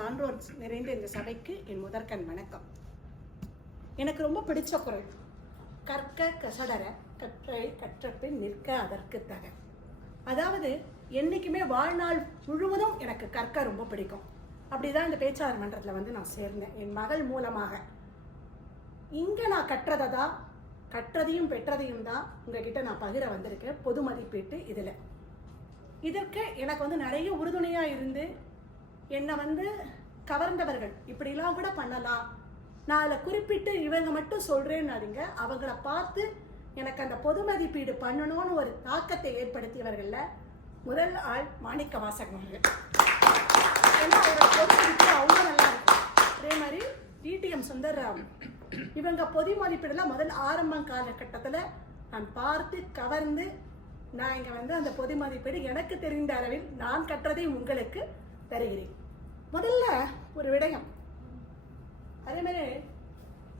சான்றோர் நிறைந்த இந்த சபைக்கு என் முதற்கண் வணக்கம். எனக்கு ரொம்ப பிடிச்ச குரல், கற்க கசடர கற்றை கற்றப்பின் நிற்க அதற்கு தக. அதாவது என்னைக்குமே வாழ்நாள் முழுவதும் எனக்கு கற்க ரொம்ப பிடிக்கும். அப்படிதான் இந்த பேச்சாளர் மன்றத்தில் நான் சேர்ந்தேன் என் மகள் மூலமாக. இங்கே நான் கற்றதையும் பெற்றதையும் தான் உங்ககிட்ட நான் பகிர வந்திருக்கேன். பொது மதிப்பீட்டு இதற்கு எனக்கு நிறைய உறுதுணையாக இருந்து என்னை கவர்ந்தவர்கள் இப்படிலாம் கூட பண்ணலாம், நான் அதில் குறிப்பிட்டு இவங்க மட்டும் சொல்கிறேன்னாருங்க. அவங்கள பார்த்து எனக்கு அந்த பொது மதிப்பீடு பண்ணணும்னு ஒரு தாக்கத்தை ஏற்படுத்தியவர்களில் முதல் ஆள் மாணிக்க வாசகம் அவர்கள். ஏன்னா அவரோட பொது மதிப்பீடு அவ்வளோ நல்லா இருக்கும். அதே மாதிரி டிடிஎம் சுந்தர்ராவ் இவங்க பொது மதிப்பீடுலாம் முதல் ஆரம்ப காலகட்டத்தில் நான் பார்த்து கவர்ந்து நான் இங்கே அந்த பொது மதிப்பீடு எனக்கு தெரிந்த அளவில் நான் கற்றதை உங்களுக்கு தருகிறேன். முதல்ல ஒரு விடயம், அதே மாதிரி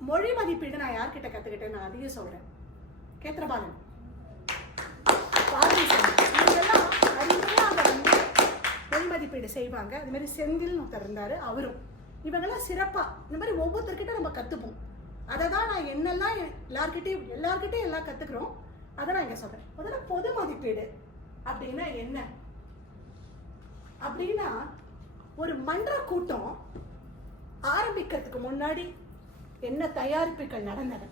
மொழி மதிப்பீடு நான் யார்கிட்ட கற்றுக்கிட்டேன் நான் அதிகம் சொல்கிறேன். கேத்திரபாலன், இவங்கெல்லாம் அருமையாக மொழி மதிப்பீடு செய்வாங்க. அது மாதிரி செந்தில்னு ஒருத்தர் இருந்தார், அவரும். இவங்கெல்லாம் சிறப்பாக இந்த மாதிரி ஒவ்வொருத்தர்கிட்ட நம்ம கற்றுப்போம். அதை தான் நான் என்னெல்லாம் எல்லார்கிட்டையும் எல்லாம் கற்றுக்குறோம், அதை நான் இங்கே சொல்கிறேன். முதல்ல பொது மதிப்பீடு அப்படின்னா என்ன அப்படின்னா, ஒரு மன்ற கூட்டம் ஆரம்பிக்கிறதுக்கு முன்னாடி என்ன தயாரிப்புகள் நடந்தன,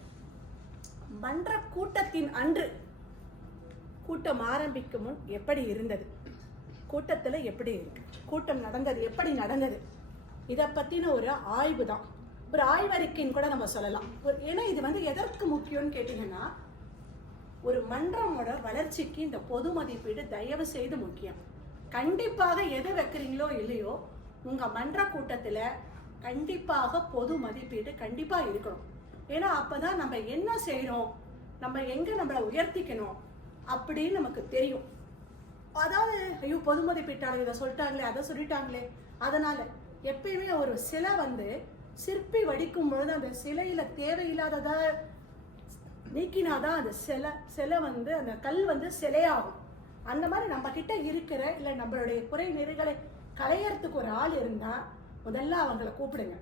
மன்ற கூட்டத்தின் அன்று கூட்டம் ஆரம்பிக்கும் முன் எப்படி இருந்தது, கூட்டத்தில் எப்படி இருக்கு, கூட்டம் நடந்தது எப்படி நடந்தது, இதை பற்றின ஒரு ஆய்வு தான். ஒரு ஆய்வறிக்கைன்னு கூட நம்ம சொல்லலாம். ஏன்னா இது எதற்கு முக்கியம்னு கேட்டீங்கன்னா, ஒரு மன்றமோட வளர்ச்சிக்கு இந்த பொது மதிப்பீடு தயவு செய்து முக்கியம். கண்டிப்பாக எது வைக்கிறீங்களோ இல்லையோ உங்கள் மன்ற கூட்டத்தில் கண்டிப்பாக பொது மதிப்பீடு கண்டிப்பாக இருக்கணும். ஏன்னா அப்போ தான் நம்ம என்ன செய்கிறோம், நம்ம எங்கே நம்மளை உயர்த்திக்கணும் அப்படின்னு நமக்கு தெரியும். அதாவது ஐயோ பொது மதிப்பீட்டாளர் இதை சொல்லிட்டாங்களே அதை சொல்லிட்டாங்களே. அதனால் எப்பயுமே ஒரு சிலை சிற்பி வடிக்கும் பொழுது அந்த சிலையில் தேவையில்லாததா நீக்கினாதான் அந்த சிலை அந்த கல் சிலையாகும். அந்த மாதிரி நம்ம கிட்ட இருக்கிற இல்லை நம்மளுடைய குறை நெறிகளை களையறதுக்கு ஒரு ஆள் இருந்தால் முதல்ல அவங்கள கூப்பிடுங்க.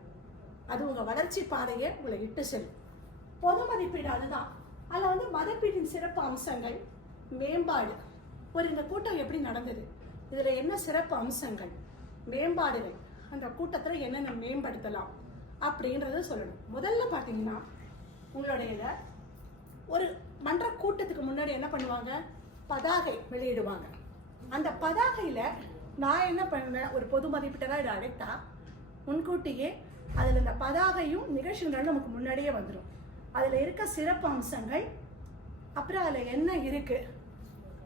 அது உங்கள் வளர்ச்சி பாதையை உங்களை இட்டு செல்லும். பொது மதிப்பீடு அதுதான். அதில் மதிப்பீட்டின் சிறப்பு அம்சங்கள், மேம்பாடு, இந்த கூட்டம் எப்படி நடந்தது, இதில் என்ன சிறப்பு அம்சங்கள், மேம்பாடுகள், அந்த கூட்டத்தில் என்னென்ன மேம்படுத்தலாம் அப்படின்றத சொல்லணும். முதல்ல பார்த்தீங்கன்னா உங்களுடைய ஒரு மன்ற கூட்டத்துக்கு முன்னாடி என்ன பண்ணுவாங்க, பதாகை வெளியிடுவாங்க. அந்த பதாகையில் நான் என்ன பண்ணேன், ஒரு பொது மதிப்பீட்டராக இதை அழைத்தா முன்கூட்டியே அதில் இந்த பதாகையும் நிகழ்ச்சிகள் நமக்கு முன்னாடியே வந்துடும். அதில் இருக்க சிறப்பு அம்சங்கள், அப்புறம் அதில் என்ன இருக்குது,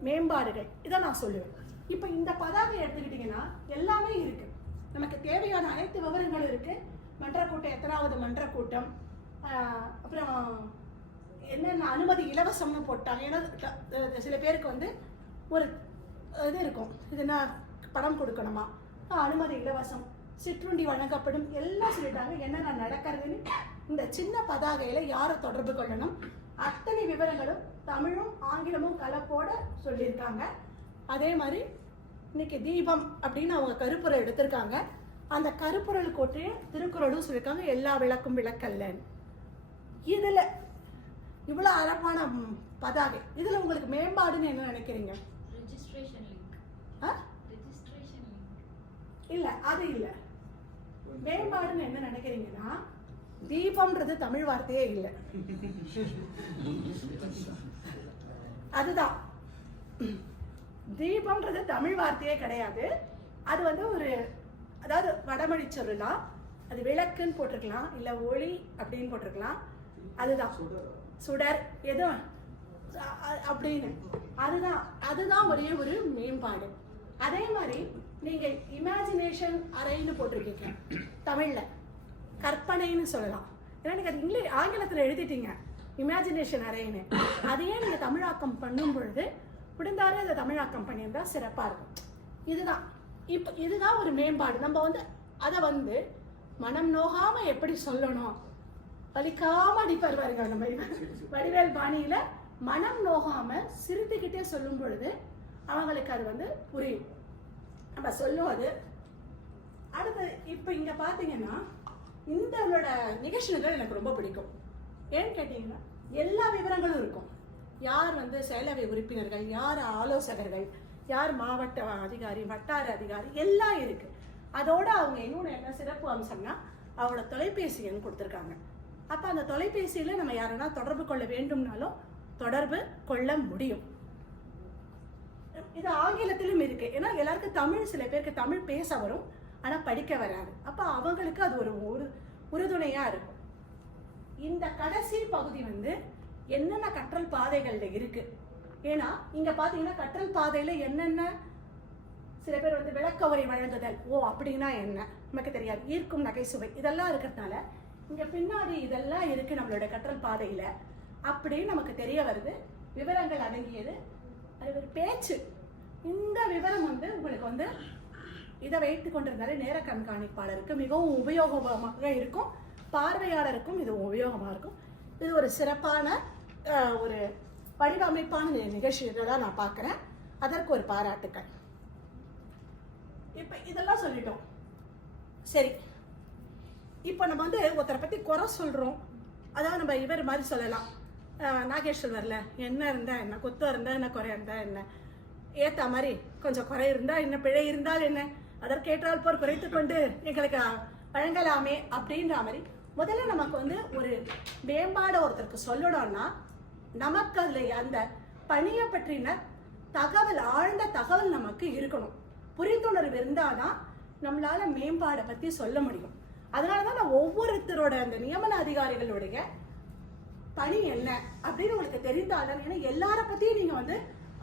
மேம்பாடுகள், இதை நான் சொல்லுவேன். இப்போ இந்த பதாகை எடுத்துக்கிட்டிங்கன்னா எல்லாமே இருக்குது, நமக்கு தேவையான அனைத்து விவரங்களும் இருக்குது. மன்ற கூட்டம் எத்தனாவது மன்ற கூட்டம், அப்புறம் என்னென்ன அனுமதி இலவசம்னு போட்டாங்க. ஏன்னா சில பேருக்கு ஒரு இது இருக்கும், இது என்ன பணம் கொடுக்கணுமா, அனுமதி இலவசம், சிற்றுண்டி வழங்கப்படும், எல்லாம் சொல்லிட்டாங்க. என்னென்ன நடக்கிறதுன்னு இந்த சின்ன பதாகையில் யாரை தொடர்பு கொள்ளணும், அத்தனை விவரங்களும் தமிழும் ஆங்கிலமும் கலப்போட சொல்லியிருக்காங்க. அதே மாதிரி இன்னைக்கு தீபம் அப்படின்னு அவங்க கருப்புரை எடுத்திருக்காங்க. அந்த கருப்புரல் கோட்டையே திருக்குறளும் சொல்லியிருக்காங்க, எல்லா விளக்கும் விளக்கல்லன்னு. இதில் இவ்வளோ அழகான பதாகை, இதில் உங்களுக்கு மேம்பாடுன்னு என்ன நினைக்கிறீங்க? இல்லை, அது இல்லை. மேம்பாடுன்னு என்ன நினைக்கிறீங்கன்னா, தீபம்ன்றது தமிழ் வார்த்தையே இல்லை, அதுதான். தீபம்ன்றது தமிழ் வார்த்தையே கிடையாது. அது ஒரு அதாவது வடமொழி சொல்லலாம். அது விளக்குன்னு போட்டிருக்கலாம், இல்லை ஒளி அப்படின்னு போட்டிருக்கலாம். அதுதான் சுடர் எதுவும் அப்படின்னு, அதுதான் ஒரே ஒரு மேம்பாடு. அதே மாதிரி நீங்கள் இமேஜினேஷன் அறைன்னு போட்டிருக்கீங்க தமிழில், கற்பனைன்னு சொல்லலாம். ஏன்னா நீங்கள் அது ஆங்கிலத்தில் எழுதிட்டீங்க இமேஜினேஷன் அறைன்னு. அதையே நீங்கள் தமிழாக்கம் பண்ணும் பொழுது முடிந்தாலே அதை தமிழாக்கம் பண்ணியிருந்தா சிறப்பாக இருக்கும். இதுதான் இதுதான் ஒரு மேம்பாடு. நம்ம அதை மனம் நோகாம எப்படி சொல்லணும், வலிக்காம அடிப்பார் பாருங்க நம்ம வடிவேல் பாணியில, மனம் நோகாம சிரித்துக்கிட்டே சொல்லும் பொழுது அவங்களுக்கு அது புரியும். நம்ம சொல்லும் அது அடுத்து இப்போ இங்க பாத்தீங்கன்னா இந்த நிகழ்ச்சிகள் எனக்கு ரொம்ப பிடிக்கும். ஏன்னு கேட்டீங்கன்னா எல்லா விவரங்களும் இருக்கும். யார் வந்து செயலவை உறுப்பினர்கள், யார் ஆலோசகர்கள், யார் மாவட்ட அதிகாரி, வட்டார அதிகாரி எல்லாம் இருக்கு. அதோட அவங்க இன்னொன்று என்ன சிறப்பு அம்சம்னா அவரோட தொலைபேசி எண் கொடுத்துருக்காங்க. அப்போ அந்த தொலைபேசியில நம்ம யாருன்னா தொடர்பு கொள்ள வேண்டும்னாலும் தொடர்பு கொள்ள முடியும். இது ஆங்கிலத்திலும் இருக்கு. ஏன்னா எல்லாருக்கும் தமிழ், சில பேருக்கு தமிழ் பேச வரும் ஆனா படிக்க வராது. அப்ப அவங்களுக்கு அது ஒரு உறுதுணையா இருக்கும். இந்த கடைசி பகுதி வந்து என்னென்ன கற்றல் பாதைகள்ல இருக்கு. ஏன்னா இங்க பாத்தீங்கன்னா கற்றல் பாதையில என்னென்ன, சில பேர் வந்து விளக்க உரை வழங்குதல், ஓ அப்படின்னா என்ன நமக்கு தெரியாது, ஈர்க்கும் நகைச்சுவை இதெல்லாம் இருக்கிறதுனால இங்க பின்னாடி இதெல்லாம் இருக்கு நம்மளோட கற்றல் பாதையில அப்படின்னு நமக்கு தெரிய வருது. விவரங்கள் அடங்கியது, அது ஒரு பேச்சு. இந்த விவரம் வந்து உங்களுக்கு வந்து இதை வைத்துக் கொண்டிருந்தாலே நேர கண்காணிப்பாளருக்கு மிகவும் உபயோகமாக இருக்கும், பார்வையாளருக்கும் இது உபயோகமாக இருக்கும். இது ஒரு சிறப்பான ஒரு வடிவமைப்பான நிகழ்ச்சிகளை நான் பார்க்குறேன். அதற்கு ஒரு பாராட்டுக்கள். இப்போ இதெல்லாம் சொல்லிட்டோம். சரி, இப்போ நம்ம வந்து ஒருத்தரை பற்றி குறை சொல்கிறோம். அதாவது நம்ம இவர் மாதிரி சொல்லலாம், நாகேஸ்வரர்ல என்ன இருந்தா என்ன, குத்தம் இருந்தா என்ன, குறை இருந்தா என்ன, ஏற்ற மாதிரி கொஞ்சம் குறை இருந்தா என்ன, பிழை இருந்தால் என்ன, அதற்கேற்றால் போர் குறைத்து கொண்டு எங்களுக்கு வழங்கலாமே அப்படின்ற மாதிரி முதல்ல நமக்கு வந்து ஒரு மேம்பாடு ஒருத்தருக்கு சொல்லணும்னா நமக்கு அதில் அந்த பணியை பற்றின தகவல், ஆழ்ந்த தகவல் நமக்கு இருக்கணும். புரிந்துணர்வு இருந்தாதான் நம்மளால மேம்பாடை பற்றி சொல்ல முடியும். அதனால தான் நான் ஒவ்வொருத்தரோட அந்த நியமன அதிகாரிகளுடைய பணி என்ன அப்படின்னு உங்களுக்கு தெரிந்தாலும், ஏன்னா எல்லார பற்றியும் நீங்கள் வந்து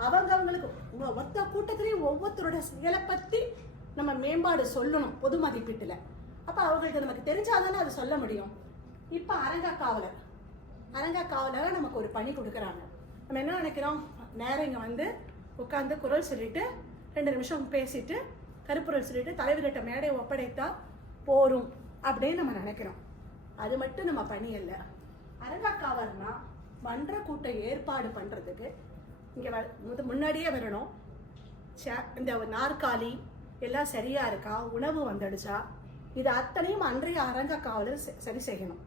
அவங்களுக்கு மொத்த கூட்டத்திலையும் ஒவ்வொருத்தரோட செயலை பற்றி நம்ம மேம்பாடு சொல்லணும் பொது மதிப்பீட்டுல. அப்ப அவங்களுக்கு நமக்கு தெரிஞ்சாதானே அது சொல்ல முடியும். இப்ப அரங்க காவலரா நமக்கு ஒரு பணி கொடுக்குறாங்க. நம்ம என்ன நினைக்கிறோம், நேரம் இங்க வந்து உட்காந்து குரல் சொல்லிட்டு 2 நிமிஷம் பேசிட்டு கருப்புரல் சொல்லிட்டு தலைவர்கிட்ட மேடை ஒப்படைத்தா போரும் அப்படின்னு நம்ம நினைக்கிறோம். அது மட்டும் நம்ம பணி இல்லை. அரங்க காவலர்னா மன்ற கூட்டம் ஏற்பாடு பண்றதுக்கு இங்க முன்னாடியே வரணும். இந்த நாற்காலி எல்லாம் சரியா இருக்கா, உணவு வந்துடுச்சா, இது அத்தனையும் அன்றைய அரங்க காவலர் சரி செய்யணும்.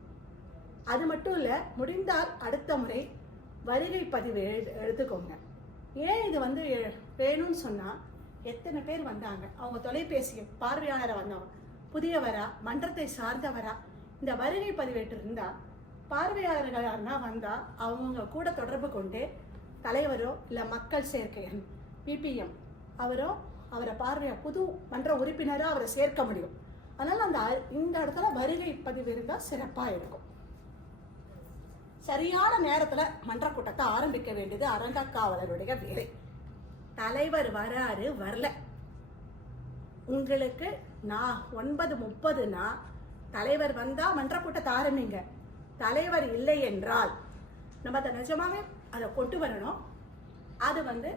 அது மட்டும் இல்ல, முடிந்தால் அடுத்த முறை வருகை பதிவு எடுத்துக்கோங்க. ஏன் இது வந்து வேணும்னு சொன்னா, எத்தனை பேர் வந்தாங்க, அவங்க தொலைபேசி பார்வையாளரை வந்தவங்க, புதியவரா, மன்றத்தை சார்ந்தவரா, இந்த வருகை பதிவேற்று இருந்தா பார்வையாளர்கள் யாருன்னா வந்தா அவங்க கூட தொடர்பு கொண்டு தலைவரோ இல்ல மக்கள் சேர்க்கை பிபிஎம் அவரை பார்வையா புது மன்ற உறுப்பினரா அவரை சேர்க்க முடியும். அதனால இந்த இடத்துல வருகை பதிவு இருந்தா சிறப்பா இருக்கும். சரியான நேரத்துல மன்ற கூட்டத்தை ஆரம்பிக்க வேண்டியது அரங்க காவலருடைய வேலை. தலைவர் வராரு, வரல, உங்களுக்கு நான் 9:30னா தலைவர் வந்தா மன்ற கூட்டத்தை ஆரம்பிங்க. தலைவர் இல்லை என்றால் நம்ம அதை நிஜமாவே அதை கொண்டு வரணும். அது வந்து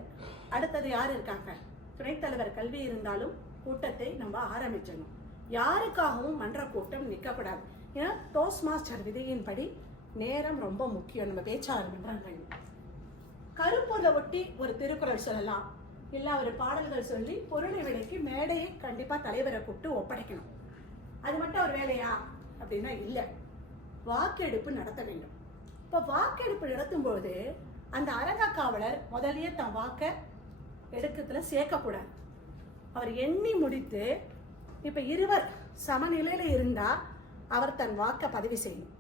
அடுத்தது யார் இருக்காங்க, துணைத் தலைவர் கல்வி இருந்தாலும் கூட்டத்தை நம்ம ஆரம்பிச்சிடணும். யாருக்காகவும் மன்ற கூட்டம் நிற்கக்கூடாது. ஏன்னா டோஸ்ட் மாஸ்டர் விதியின்படி நேரம் ரொம்ப முக்கியம். நம்ம பேச்சாளர் மன்றங்கள் கருப்பொருளை ஒட்டி ஒரு திருக்குறள் சொல்லலாம், இல்ல ஒரு பாடல்கள் சொல்லி பொருளை விலைக்கு மேடையை கண்டிப்பா தலைவரை கூப்பிட்டு ஒப்படைக்கணும். அது மட்டும் ஒரு வேலையா அப்படின்னா இல்ல, வாக்கெடுப்பு நடத்த வேண்டும். இப்ப வாக்கெடுப்பு நடத்தும் போது அந்த அரங்க காவலர் முதலியே தன் வாக்க எடுக்கத்துல சேர்க்கக்கூடாது. அவர் எண்ணி முடித்து, இப்ப இருவர் சமநிலையில இருந்தா அவர் தன் வாக்க பதிவு செய்யும்.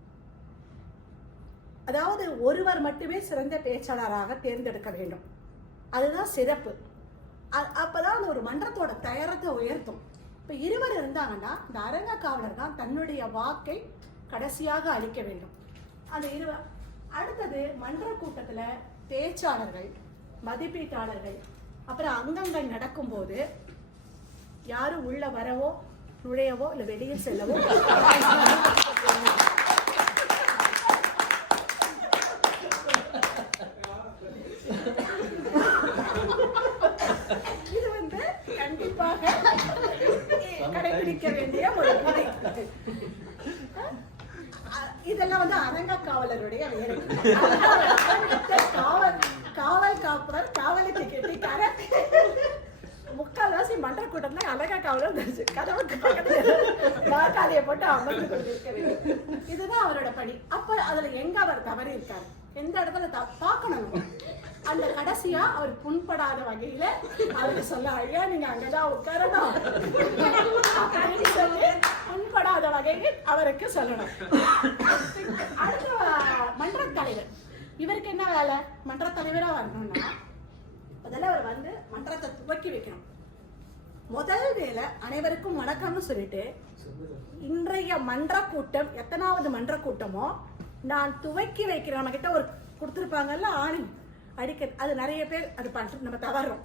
அதாவது ஒருவர் மட்டுமே சிறந்த பேச்சாளராக தேர்ந்தெடுக்க வேண்டும். அதுதான் சிறப்பு. அப்பதான் அந்த ஒரு மன்றத்தோட தயாரத்தை உயர்த்தும். இப்ப இருவர் இருந்தாங்கன்னா இந்த அரங்க காவலர் தான் தன்னுடைய வாக்கை கடைசியாக அளிக்க வேண்டும். அந்த இருவர் அடுத்தது மன்ற கூட்டத்துல பேச்சாளர்கள், மதிப்பீட்டாளர்கள், அப்புறம் அங்கங்கள் நடக்கும்போது யாரும் உள்ள வரவோ நுழையவோ இல்ல வெளியே செல்லவோ இது வந்து கண்டிப்பாக கடைபிடிக்க வேண்டிய ஒரு முறை. இதெல்லாம் வந்து அரங்க காவலருடைய வேலை. காவல் காப்பவர், காவலுக்கு கெட்டிக்காரர், முக்கால்வாசி மன்ற கூட்டம் தான் அழகா கவலை இருந்துச்சு. கதவுக்கு பக்கத்துல வாக்காளியை போட்டு அமர்ந்து கொண்டிருக்கிறது. இதுதான் அவரோட பணி. அப்ப அதுல எங்க அவர் தவறி இருக்காரு, எந்த இடத்துல பார்க்கணும். அந்த கடைசியா அவர் புண்படாத வகையில அவருக்கு சொல்ல, ஐயா நீங்க அங்கதான் உட்காரணும் அப்படின்னு சொல்லி புண்படாத வகையில் அவருக்கு சொல்லணும். அடுத்த மன்ற தலைவர், இவருக்கு என்ன வேலை? மன்ற தலைவரா வரணும்னா முதல்ல அவர் வந்து மன்றத்தை துவக்கி வைக்கணும். முதல் வேலை அனைவருக்கும் வணக்கம்னு சொல்லிட்டு, இன்றைய மன்ற கூட்டம் எத்தனாவது மன்ற கூட்டமோ நான் துவக்கி வைக்கிறேன். நம்ம கிட்ட ஒரு கொடுத்துருப்பாங்கல்ல ஆணி அடிக்க, அது நிறைய பேர் அது பண்றது நம்ம தவறும்.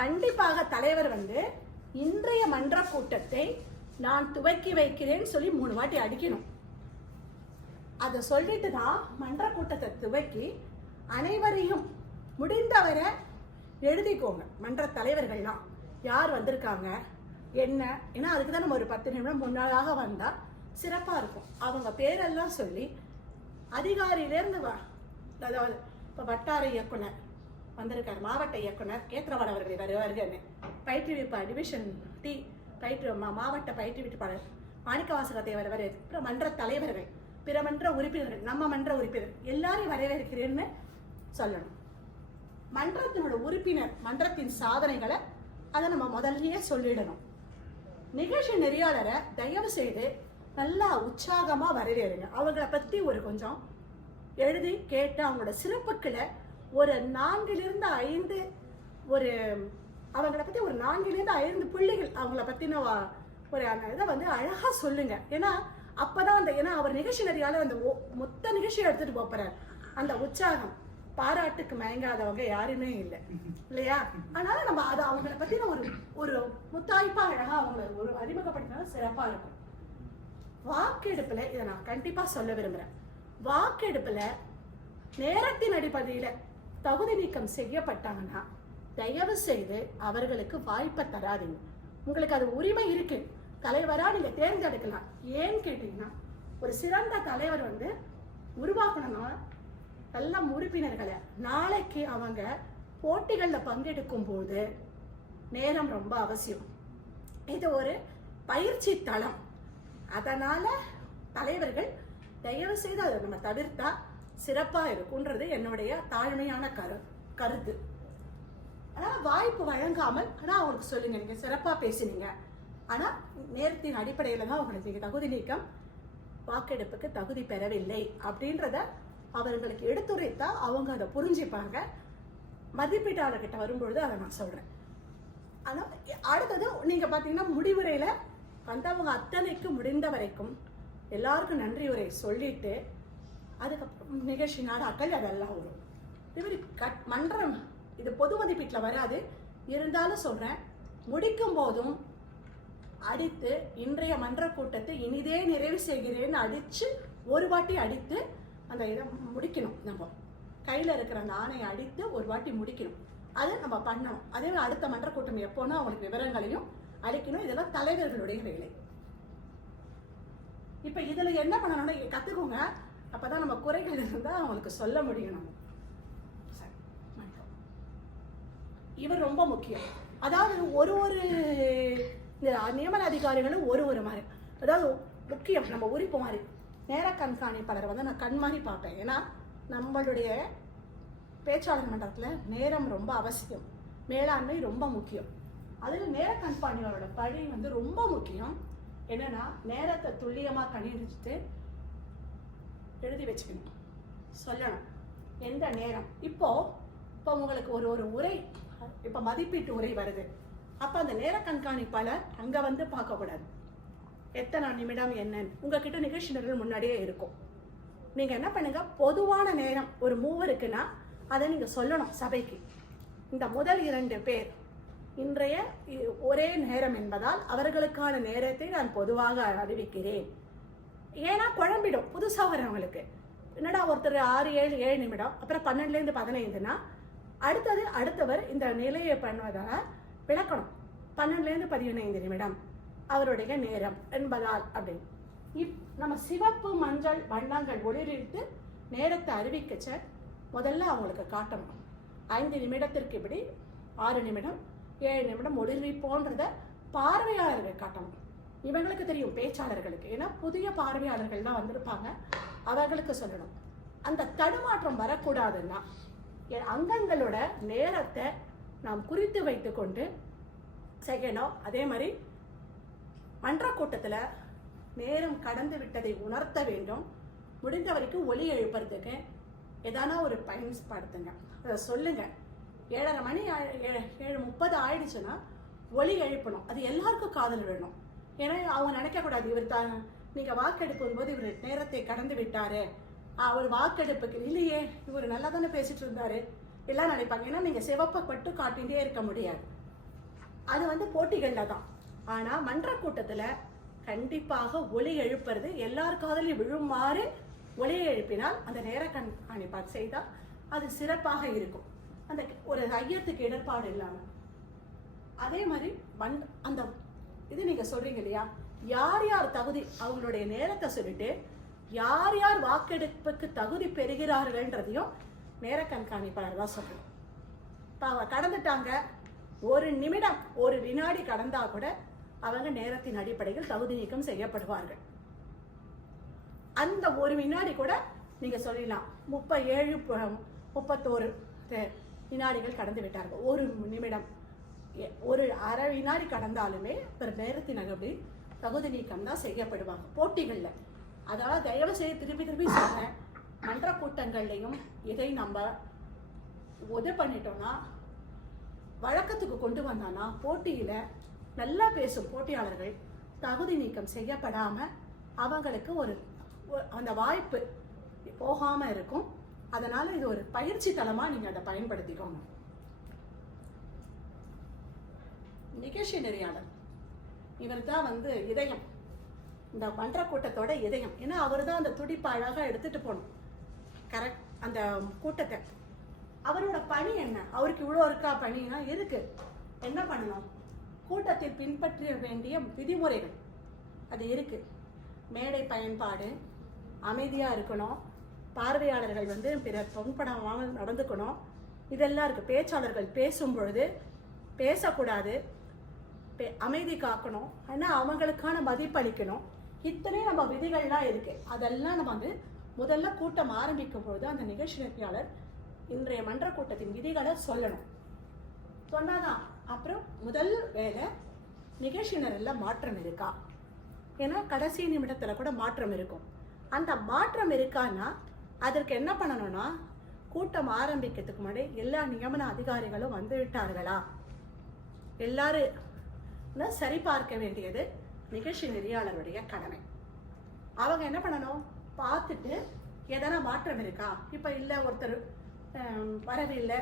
கண்டிப்பாக தலைவர் வந்து இன்றைய மன்ற கூட்டத்தை நான் துவக்கி வைக்கிறேன்னு சொல்லி 3 வாட்டி அடிக்கணும். அதை சொல்லிட்டு தான் மன்ற கூட்டத்தை துவக்கி அனைவரையும் முடிந்தவரை எழுதிக்கோங்க. மன்ற தலைவர்கள்லாம் யார் வந்திருக்காங்க என்ன, ஏன்னா அதுக்கு தான் நம்ம ஒரு 10 நிமிடம் முன்னாளாக வந்தால் சிறப்பாக இருக்கும். அவங்க பேரெல்லாம் சொல்லி அதிகாரியிலேருந்து அதாவது இப்போ வட்டார இயக்குனர் வந்திருக்காரு, மாவட்ட இயக்குனர் கேத்திரவாட அவர்கள் வருவாருன்னு, பயிற்றுவிப்பு டிவிஷன் டி மாவட்ட பயிற்றுவிப்பாளர் மாணிக்கவாசக தேவர் வருவார், அப்புறம் மன்ற தலைவர்கள், பிற மன்ற உறுப்பினர்கள், நம்ம மன்ற உறுப்பினர் எல்லாரையும் வரவேற்கிறேன்னு சொல்லணும். மன்றத்தினோட உறுப்பினர் மன்றத்தின் சாதனைகளை அதை நம்ம முதல்லயே சொல்லிடணும். நிகழ்ச்சி நெறியாளரை தயவு செய்து நல்லா உற்சாகமா வரவேறுங்க. அவங்கள பத்தி ஒரு கொஞ்சம் எழுதி கேட்டு அவங்களோட சிறப்புக்களை ஒரு 4 ஒரு அவங்கள பத்தி ஒரு 4 புள்ளிகள் அவங்கள பத்தின ஒரு இதை வந்து அழகா சொல்லுங்க. ஏன்னா அப்பதான் அந்த, ஏன்னா அவர் நிகழ்ச்சி நெறியாளர் அந்த மொத்த நிகழ்ச்சியை எடுத்துட்டு போறாரு. அந்த உற்சாகம் பாராட்டுக்கு மயங்காதவங்க யாருமே இல்லை இல்லையா? அதனால நம்ம அதை அவங்கள பத்தின ஒரு முத்தாய்ப்பா அழகா அவங்களை ஒரு அறிமுகப்படுத்தினா சிறப்பா இருக்கும். வாக்கெடுப்புல இதை நான் கண்டிப்பா சொல்ல விரும்புறேன். வாக்கெடுப்புல நேரத்தின் அடிப்படையில தகுதி நீக்கம் செய்யப்பட்டாங்கன்னா தயவு செய்து அவர்களுக்கு வாய்ப்பை தராதீங்க. உங்களுக்கு அது உரிமை இருக்கு, தலைவரா நீங்க தேர்ந்தெடுக்கலாம். ஏன்னு கேட்டீங்கன்னா ஒரு சிறந்த தலைவர் வந்து உருவாக்கணும்னா நல்ல உறுப்பினர்களை நாளைக்கு அவங்க போட்டிகள்ல பங்கெடுக்கும் போது நேரம் ரொம்ப அவசியம். இது ஒரு பயிற்சி தளம். அதனால தலைவர்கள் தயவு செய்து அதை நம்ம தவிர்த்தா சிறப்பா இருக்கும்ன்றது என்னுடைய தாழ்மையான கருத்து. ஆனா வாய்ப்பு வழங்காமல், ஆனா அவங்களுக்கு சொல்லுங்க நீங்க சிறப்பா பேசுனீங்க, ஆனா நேரத்தின் அடிப்படையில தான் உங்களுக்கு தகுதி நீக்கம், வாக்கெடுப்புக்கு தகுதி பெறவில்லை அப்படின்றத அவர்களுக்கு எடுத்துரைத்தா அவங்க அதை புரிஞ்சுப்பாங்க. மதிப்பீட்டாளர்கிட்ட வரும்பொழுது அதை நான் சொல்றேன். ஆனா அடுத்தது நீங்க பாத்தீங்கன்னா முடிவுரையில வந்தவங்க அத்தனைக்கு முடிந்த வரைக்கும் எல்லாருக்கும் நன்றி உரை சொல்லிட்டு அதுக்கப்புறம் நிகழ்ச்சி நாடாக்கள் அதெல்லாம் வரும். இது மன்றம் இது பொது மதிப்பீட்டில் வராது, இருந்தாலும் சொல்றேன், முடிக்கும் போதும் அடித்து இன்றைய மன்ற கூட்டத்தை இனிதே நிறைவு செய்கிறேன்னு அடிச்சு ஒரு வாட்டி அடித்து அந்த இதை முடிக்கணும். நம்ம கையில் இருக்கிற அந்த ஆணையை அடித்து ஒரு வாட்டி முடிக்கணும். அது நம்ம பண்ணணும். அதே அடுத்த மன்ற கூட்டம் எப்போனா அவங்களுக்கு விவரங்களையும் அளிக்கணும். இதெல்லாம் தலைவர்களுடைய வேலை. இப்ப இதுல என்ன பண்ணணும்னா கத்துக்கோங்க. அப்பதான் நம்ம குறைகள் இருந்தா அவங்களுக்கு சொல்ல முடியும். நம்ம இவர் ரொம்ப முக்கியம். அதாவது ஒரு நியமன அதிகாரிகளும் ஒரு மாதிரி, அதாவது முக்கியம். நம்ம உறுப்பு மாதிரி நேர கண்காணிப்பாளரை வந்து நான் கண் மாதிரி பார்ப்பேன். ஏன்னா நம்மளுடைய பேச்சாளர் மன்றத்துல நேரம் ரொம்ப அவசியம், மேலாண்மை ரொம்ப முக்கியம். அதுல நேர கண்காணிப்பாளரோட பணி வந்து ரொம்ப முக்கியம். என்னன்னா நேரத்தை துல்லியமா கணிச்சிட்டு எழுதி வச்சுக்கணும், சொல்லணும் எந்த நேரம். இப்போ உங்களுக்கு ஒரு உரை, இப்ப மதிப்பீட்டு உரை வருது, அப்ப அந்த நேர கண்காணிப்பாளர் அங்க வந்து பார்க்க கூடாது எத்தனை நிமிடம் என்னன்னு. உங்ககிட்ட நிகழ்ச்சி நிரல் முன்னாடியே இருக்கும். நீங்க என்ன பண்ணுங்க, பொதுவான நேரம் ஒரு 3 இருக்குன்னா அதை நீங்க சொல்லணும் சபைக்கு. இந்த முதல் 2 பேர் இன்றைய ஒரே நேரம் என்பதால் அவர்களுக்கான நேரத்தை நான் பொதுவாக அறிவிக்கிறேன். ஏன்னா குழம்பிடும் புதுசா வரவங்களுக்கு. என்னடா ஒருத்தர் 6-7 நிமிடம், அப்புறம் 12லேருந்து 15னா அடுத்தவர் இந்த நிலையை பண்ணுவதால விளக்கணும். 12லேருந்து 15 நிமிடம் அவருடைய நேரம் என்பதால் அப்படின்னு நம்ம சிவப்பு மஞ்சள் வண்ணங்கள் ஒளிரிட்டு நேரத்தை அறிவிக்கச்ச முதல்ல அவங்களுக்கு காட்டணும். 5 நிமிடத்திற்கு இப்படி, 6 நிமிடம், 7 நிமிடம் ஒளிர்விப்போன்றத பார்வையாளர்கள் காட்டணும். இவங்களுக்கு தெரியும், பேச்சாளர்களுக்கு, ஏன்னா புதிய பார்வையாளர்கள் தான் வந்திருப்பாங்க, அவர்களுக்கு சொல்லணும். அந்த தடுமாற்றம் வரக்கூடாதுன்னா அங்கங்களோட நேரத்தை நாம் குறித்து வைத்து கொண்டு செய்யணும். அதே மாதிரி மன்ற கூட்டத்தில் நேரம் கடந்து விட்டதை உணர்த்த வேண்டும். முடிந்த வரைக்கும் ஒலி எழுப்புறதுக்கு எதானா ஒரு பயன்படுத்துங்க, அதை சொல்லுங்க. 7:30 மணி 7:30 ஆயிடுச்சுன்னா ஒலி எழுப்பணும். அது எல்லாருக்கும் காதல் வேணும். ஏன்னா அவங்க நினைக்கக்கூடாது, இவர் தான் நீங்கள் வாக்கெடுக்கும் போது இவர் நேரத்தை கடந்து விட்டாரு, அவர் வாக்கெடுப்புக்கு இல்லையே, இவர் நல்லா தானே பேசிட்டு இருந்தாரு எல்லாம் நினைப்பாங்க. ஏன்னா நீங்கள் சிவப்பை பட்டு காட்டிகிட்டே இருக்க முடியாது. அது போட்டிகளில் தான். ஆனால் மன்ற கூட்டத்தில் கண்டிப்பாக ஒலி எழுப்புறது எல்லார் காதலையும் விழுமாறு ஒலியை எழுப்பினால் அந்த நேர கண்காணிப்பாடு செய்தால் அது சிறப்பாக இருக்கும். அந்த ஒரு ஐயத்துக்கு இடர்பாடு இல்லாமல். அதே மாதிரி அந்த இது நீங்கள் சொல்றீங்க இல்லையா, யார் யார் தகுதி, அவங்களுடைய நேரத்தை சொல்லிட்டு யார் யார் வாக்கெடுப்புக்கு தகுதி பெறுகிறார்கள்ன்றதையும் நேர கண்காணிப்பாளர் தான் சொல்லணும். இப்போ அவங்க கடந்துட்டாங்க, 1 நிமிடம் 1 வினாடி கடந்தா கூட அவங்க நேரத்தின் அடிப்படையில் தகுதி நீக்கம் செய்யப்படுவார்கள். அந்த 1 வினாடி கூட நீங்க சொல்லலாம் 31 வினாடிகள் கடந்து விட்டார்கள். 1 நிமிடம் 1 அரை வினாடி கடந்தாலுமே ஒரு நேரத்தின் அடிப்படை தகுதி நீக்கம் தான் செய்யப்படுவாங்க போட்டிகள்ல. அதாவது தயவு செய்து திருப்பி சொன்ன மன்ற கூட்டங்கள்லையும் இதை நம்ம உதவி பண்ணிட்டோம்னா, வழக்கத்துக்கு கொண்டு வந்தானா போட்டியில நல்லா பேசும் போட்டியாளர்கள் தகுதி நீக்கம் செய்யப்படாம அவங்களுக்கு அந்த வாய்ப்பு போகாம இருக்கும். அதனால இது ஒரு பயிற்சி தளமா நீங்க அதை பயன்படுத்திக்கோங்க. நிகழ்ச்சி நெறியாளர் இவர் தான் இதயம், இந்த மன்ற கூட்டத்தோட இதயம். ஏன்னா அவர் தான் அந்த துடிப்பு அழகா எடுத்துட்டு போகணும் கரெக்ட் அந்த கூட்டத்தை. அவரோட பணி என்ன, அவருக்கு இவ்வளோ இருக்கா பணினா இருக்கு. என்ன பண்ணணும், கூட்டத்தில் பின்பற்ற வேண்டிய விதிமுறைகள் அது இருக்கு. மேடை பயன்பாடு, அமைதியா இருக்கணும், பார்வையாளர்கள் பிறர் பொன்படாம நடந்துக்கணும், இதெல்லாம் இருக்கு. பேச்சாளர்கள் பேசும் பொழுது பேசக்கூடாது, அமைதி காக்கணும், ஆனால் அவங்களுக்கான மதிப்பளிக்கணும். இத்தனை நம்ம விதிகள்லாம் இருக்கு. அதெல்லாம் நம்ம முதல்ல கூட்டம் ஆரம்பிக்கும் பொழுது அந்த நிகழ்ச்சி நெறியாளர் இன்றைய மன்ற கூட்டத்தின் விதிகளை சொல்லணும். சொன்னாதான் அப்புறம் முதல் வேலை நிகழ்ச்சி நிரல்ல மாற்றம் இருக்கா, ஏன்னா கடைசி நிமிடத்துல கூட மாற்றம் இருக்கும். அந்த மாற்றம் இருக்கான்னா அதற்கு என்ன பண்ணணும்னா, கூட்டம் ஆரம்பிக்கிறதுக்கு முன்னாடி எல்லா நியமன அதிகாரிகளும் வந்து விட்டார்களா எல்லாரும் சரி பார்க்க வேண்டியது நிகழ்ச்சி நெறியாளருடைய கடமை. அவங்க என்ன பண்ணணும், பார்த்துட்டு எதனா மாற்றம் இருக்கா, இப்ப இல்லை ஒருத்தர் வரவில்லை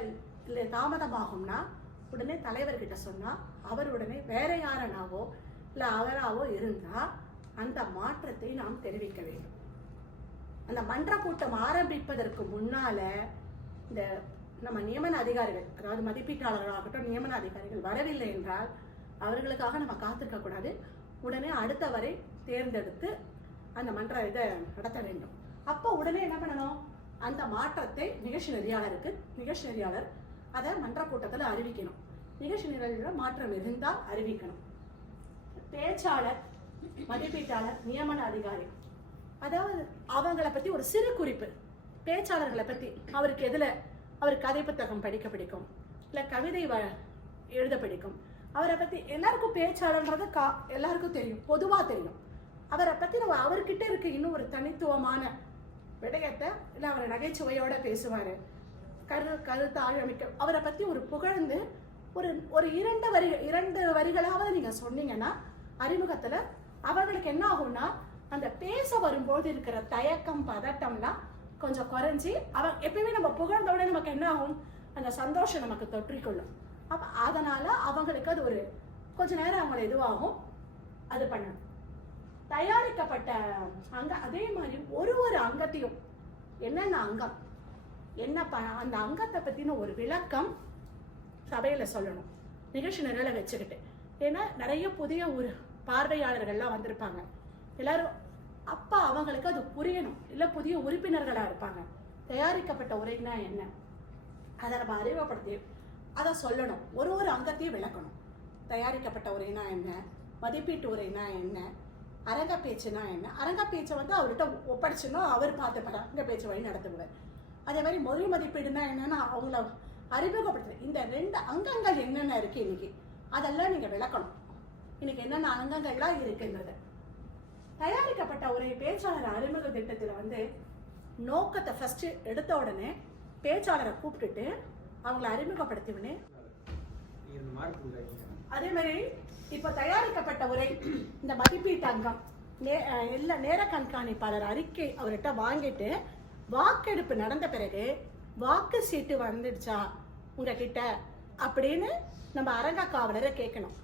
இல்லை தாமதமாகும்னா உடனே தலைவர்கிட்ட சொன்னா அவர் உடனே வேற யாரனாவோ இல்லை அவராவோ இருந்தா அந்த மாற்றத்தை நாம் தெரிவிக்க வேண்டும். அந்த மன்ற கூட்டம் ஆரம்பிப்பதற்கு முன்னால இந்த நம்ம நியமன அதிகாரிகள், அதாவது மதிப்பீட்டாளர்களாகட்டும் நியமன அதிகாரிகள் வரவில்லை என்றால் அவர்களுக்காக நம்ம காத்திருக்க கூடாது. உடனே அடுத்தவரை தேர்ந்தெடுத்து அந்த மன்ற இதை நடத்த வேண்டும். அப்போ உடனே என்ன பண்ணணும், அந்த மாற்றத்தை நிகழ்ச்சி நெறியாளர் அதை மன்ற கூட்டத்தில் அறிவிக்கணும். நிகழ்ச்சி நெறியாளர் மாற்றம் இருந்தால் அறிவிக்கணும். பேச்சாளர், மதிப்பீட்டாளர், நியமன அதிகாரி, அதாவது அவங்கள பத்தி ஒரு சிறு குறிப்பு. பேச்சாளர்களை பத்தி அவருக்கு கதை புத்தகம் படிக்க பிடிக்கும், இல்லை கவிதை எழுத பிடிக்கும். அவரை பத்தி எல்லாருக்கும் பேச்சாளர்ன்றது எல்லாருக்கும் தெரியும், பொதுவா தெரியும். அவரை பத்தி நம்ம அவர்கிட்ட இருக்க இன்னும் ஒரு தனித்துவமான விடயத்தை, இல்லை அவரை நகைச்சுவையோட பேசுவாரு, கருத்து ஆழமிக்க அவரை பத்தி ஒரு புகழ்ந்து ஒரு 2 வரிகளாவது நீங்க சொன்னீங்கன்னா அறிமுகத்துல அவங்களுக்கு என்ன ஆகும்னா, அந்த பேச வரும்போது இருக்கிற தயக்கம் பதட்டம்லாம் கொஞ்சம் குறைஞ்சி எப்பயுமே நம்ம புகழ்ந்தோட நமக்கு என்ன ஆகும், அந்த சந்தோஷம் நமக்கு தொற்றிக்கொள்ளும். அப்ப அதனால அவங்களுக்கு அது ஒரு கொஞ்ச நேரம் அவங்களை இதுவாகும். அது பண்ணணும். தயாரிக்கப்பட்ட அதே மாதிரி ஒரு அங்கத்தையும் என்னென்ன அங்கம் என்ன அந்த அங்கத்தை பத்தின ஒரு விளக்கம் சபையில சொல்லணும், நிகழ்ச்சி நிரல வச்சுக்கிட்டு. ஏன்னா நிறைய புதிய ஒரு பார்வையாளர்கள்லாம் வந்திருப்பாங்க எல்லாரும். அப்ப அவங்களுக்கு அது புரியணும். இல்ல புதிய உறுப்பினர்களா இருப்பாங்க, தயாரிக்கப்பட்ட உரைனா என்ன அதை நம்ம அறிமுகப்படுத்தி அதை சொல்லணும், ஒரு ஒரு அங்கத்தையும் விளக்கணும். தயாரிக்கப்பட்ட உரைனா என்ன, மதிப்பீட்டு உரைனா என்ன, அரங்க பேச்சுனா என்ன. அரங்க பேச்சை வந்து அவர்கிட்ட ஒப்படைச்சுன்னா அவர் பார்த்துப்பாரு, அரங்க பேச்சு வழி நடத்துவார். அதே மாதிரி மொழி மதிப்பீடுனா என்னன்னா அவங்கள அறிமுகப்படுத்து. இந்த 2 அங்கங்கள் என்னென்ன இருக்கு இன்னைக்கு, அதெல்லாம் நீங்க விளக்கணும். இன்னைக்கு என்னென்ன அங்கங்கள்லாம் இருக்குன்றது. தயாரிக்கப்பட்ட ஒரு பேச்சாளர் அறிமுக திட்டத்தில் வந்து நோக்கத்தை ஃபர்ஸ்ட் எடுத்த உடனே பேச்சாளரை கூப்பிட்டுட்டு அவங்கள அறிமுகப்படுத்திவினே. அதே மாதிரி இப்ப தயாரிக்கப்பட்ட உரை, இந்த மதிப்பீட்டு அங்கம், எல்லா நேர கண்காணிப்பாளர் அறிக்கை அவர்கிட்ட வாங்கிட்டு வாக்கெடுப்பு நடந்த பிறகு வாக்கு சீட்டு வந்துடுச்சா உங்ககிட்ட அப்படின்னு நம்ம அரங்க காவலரை கேட்கணும்.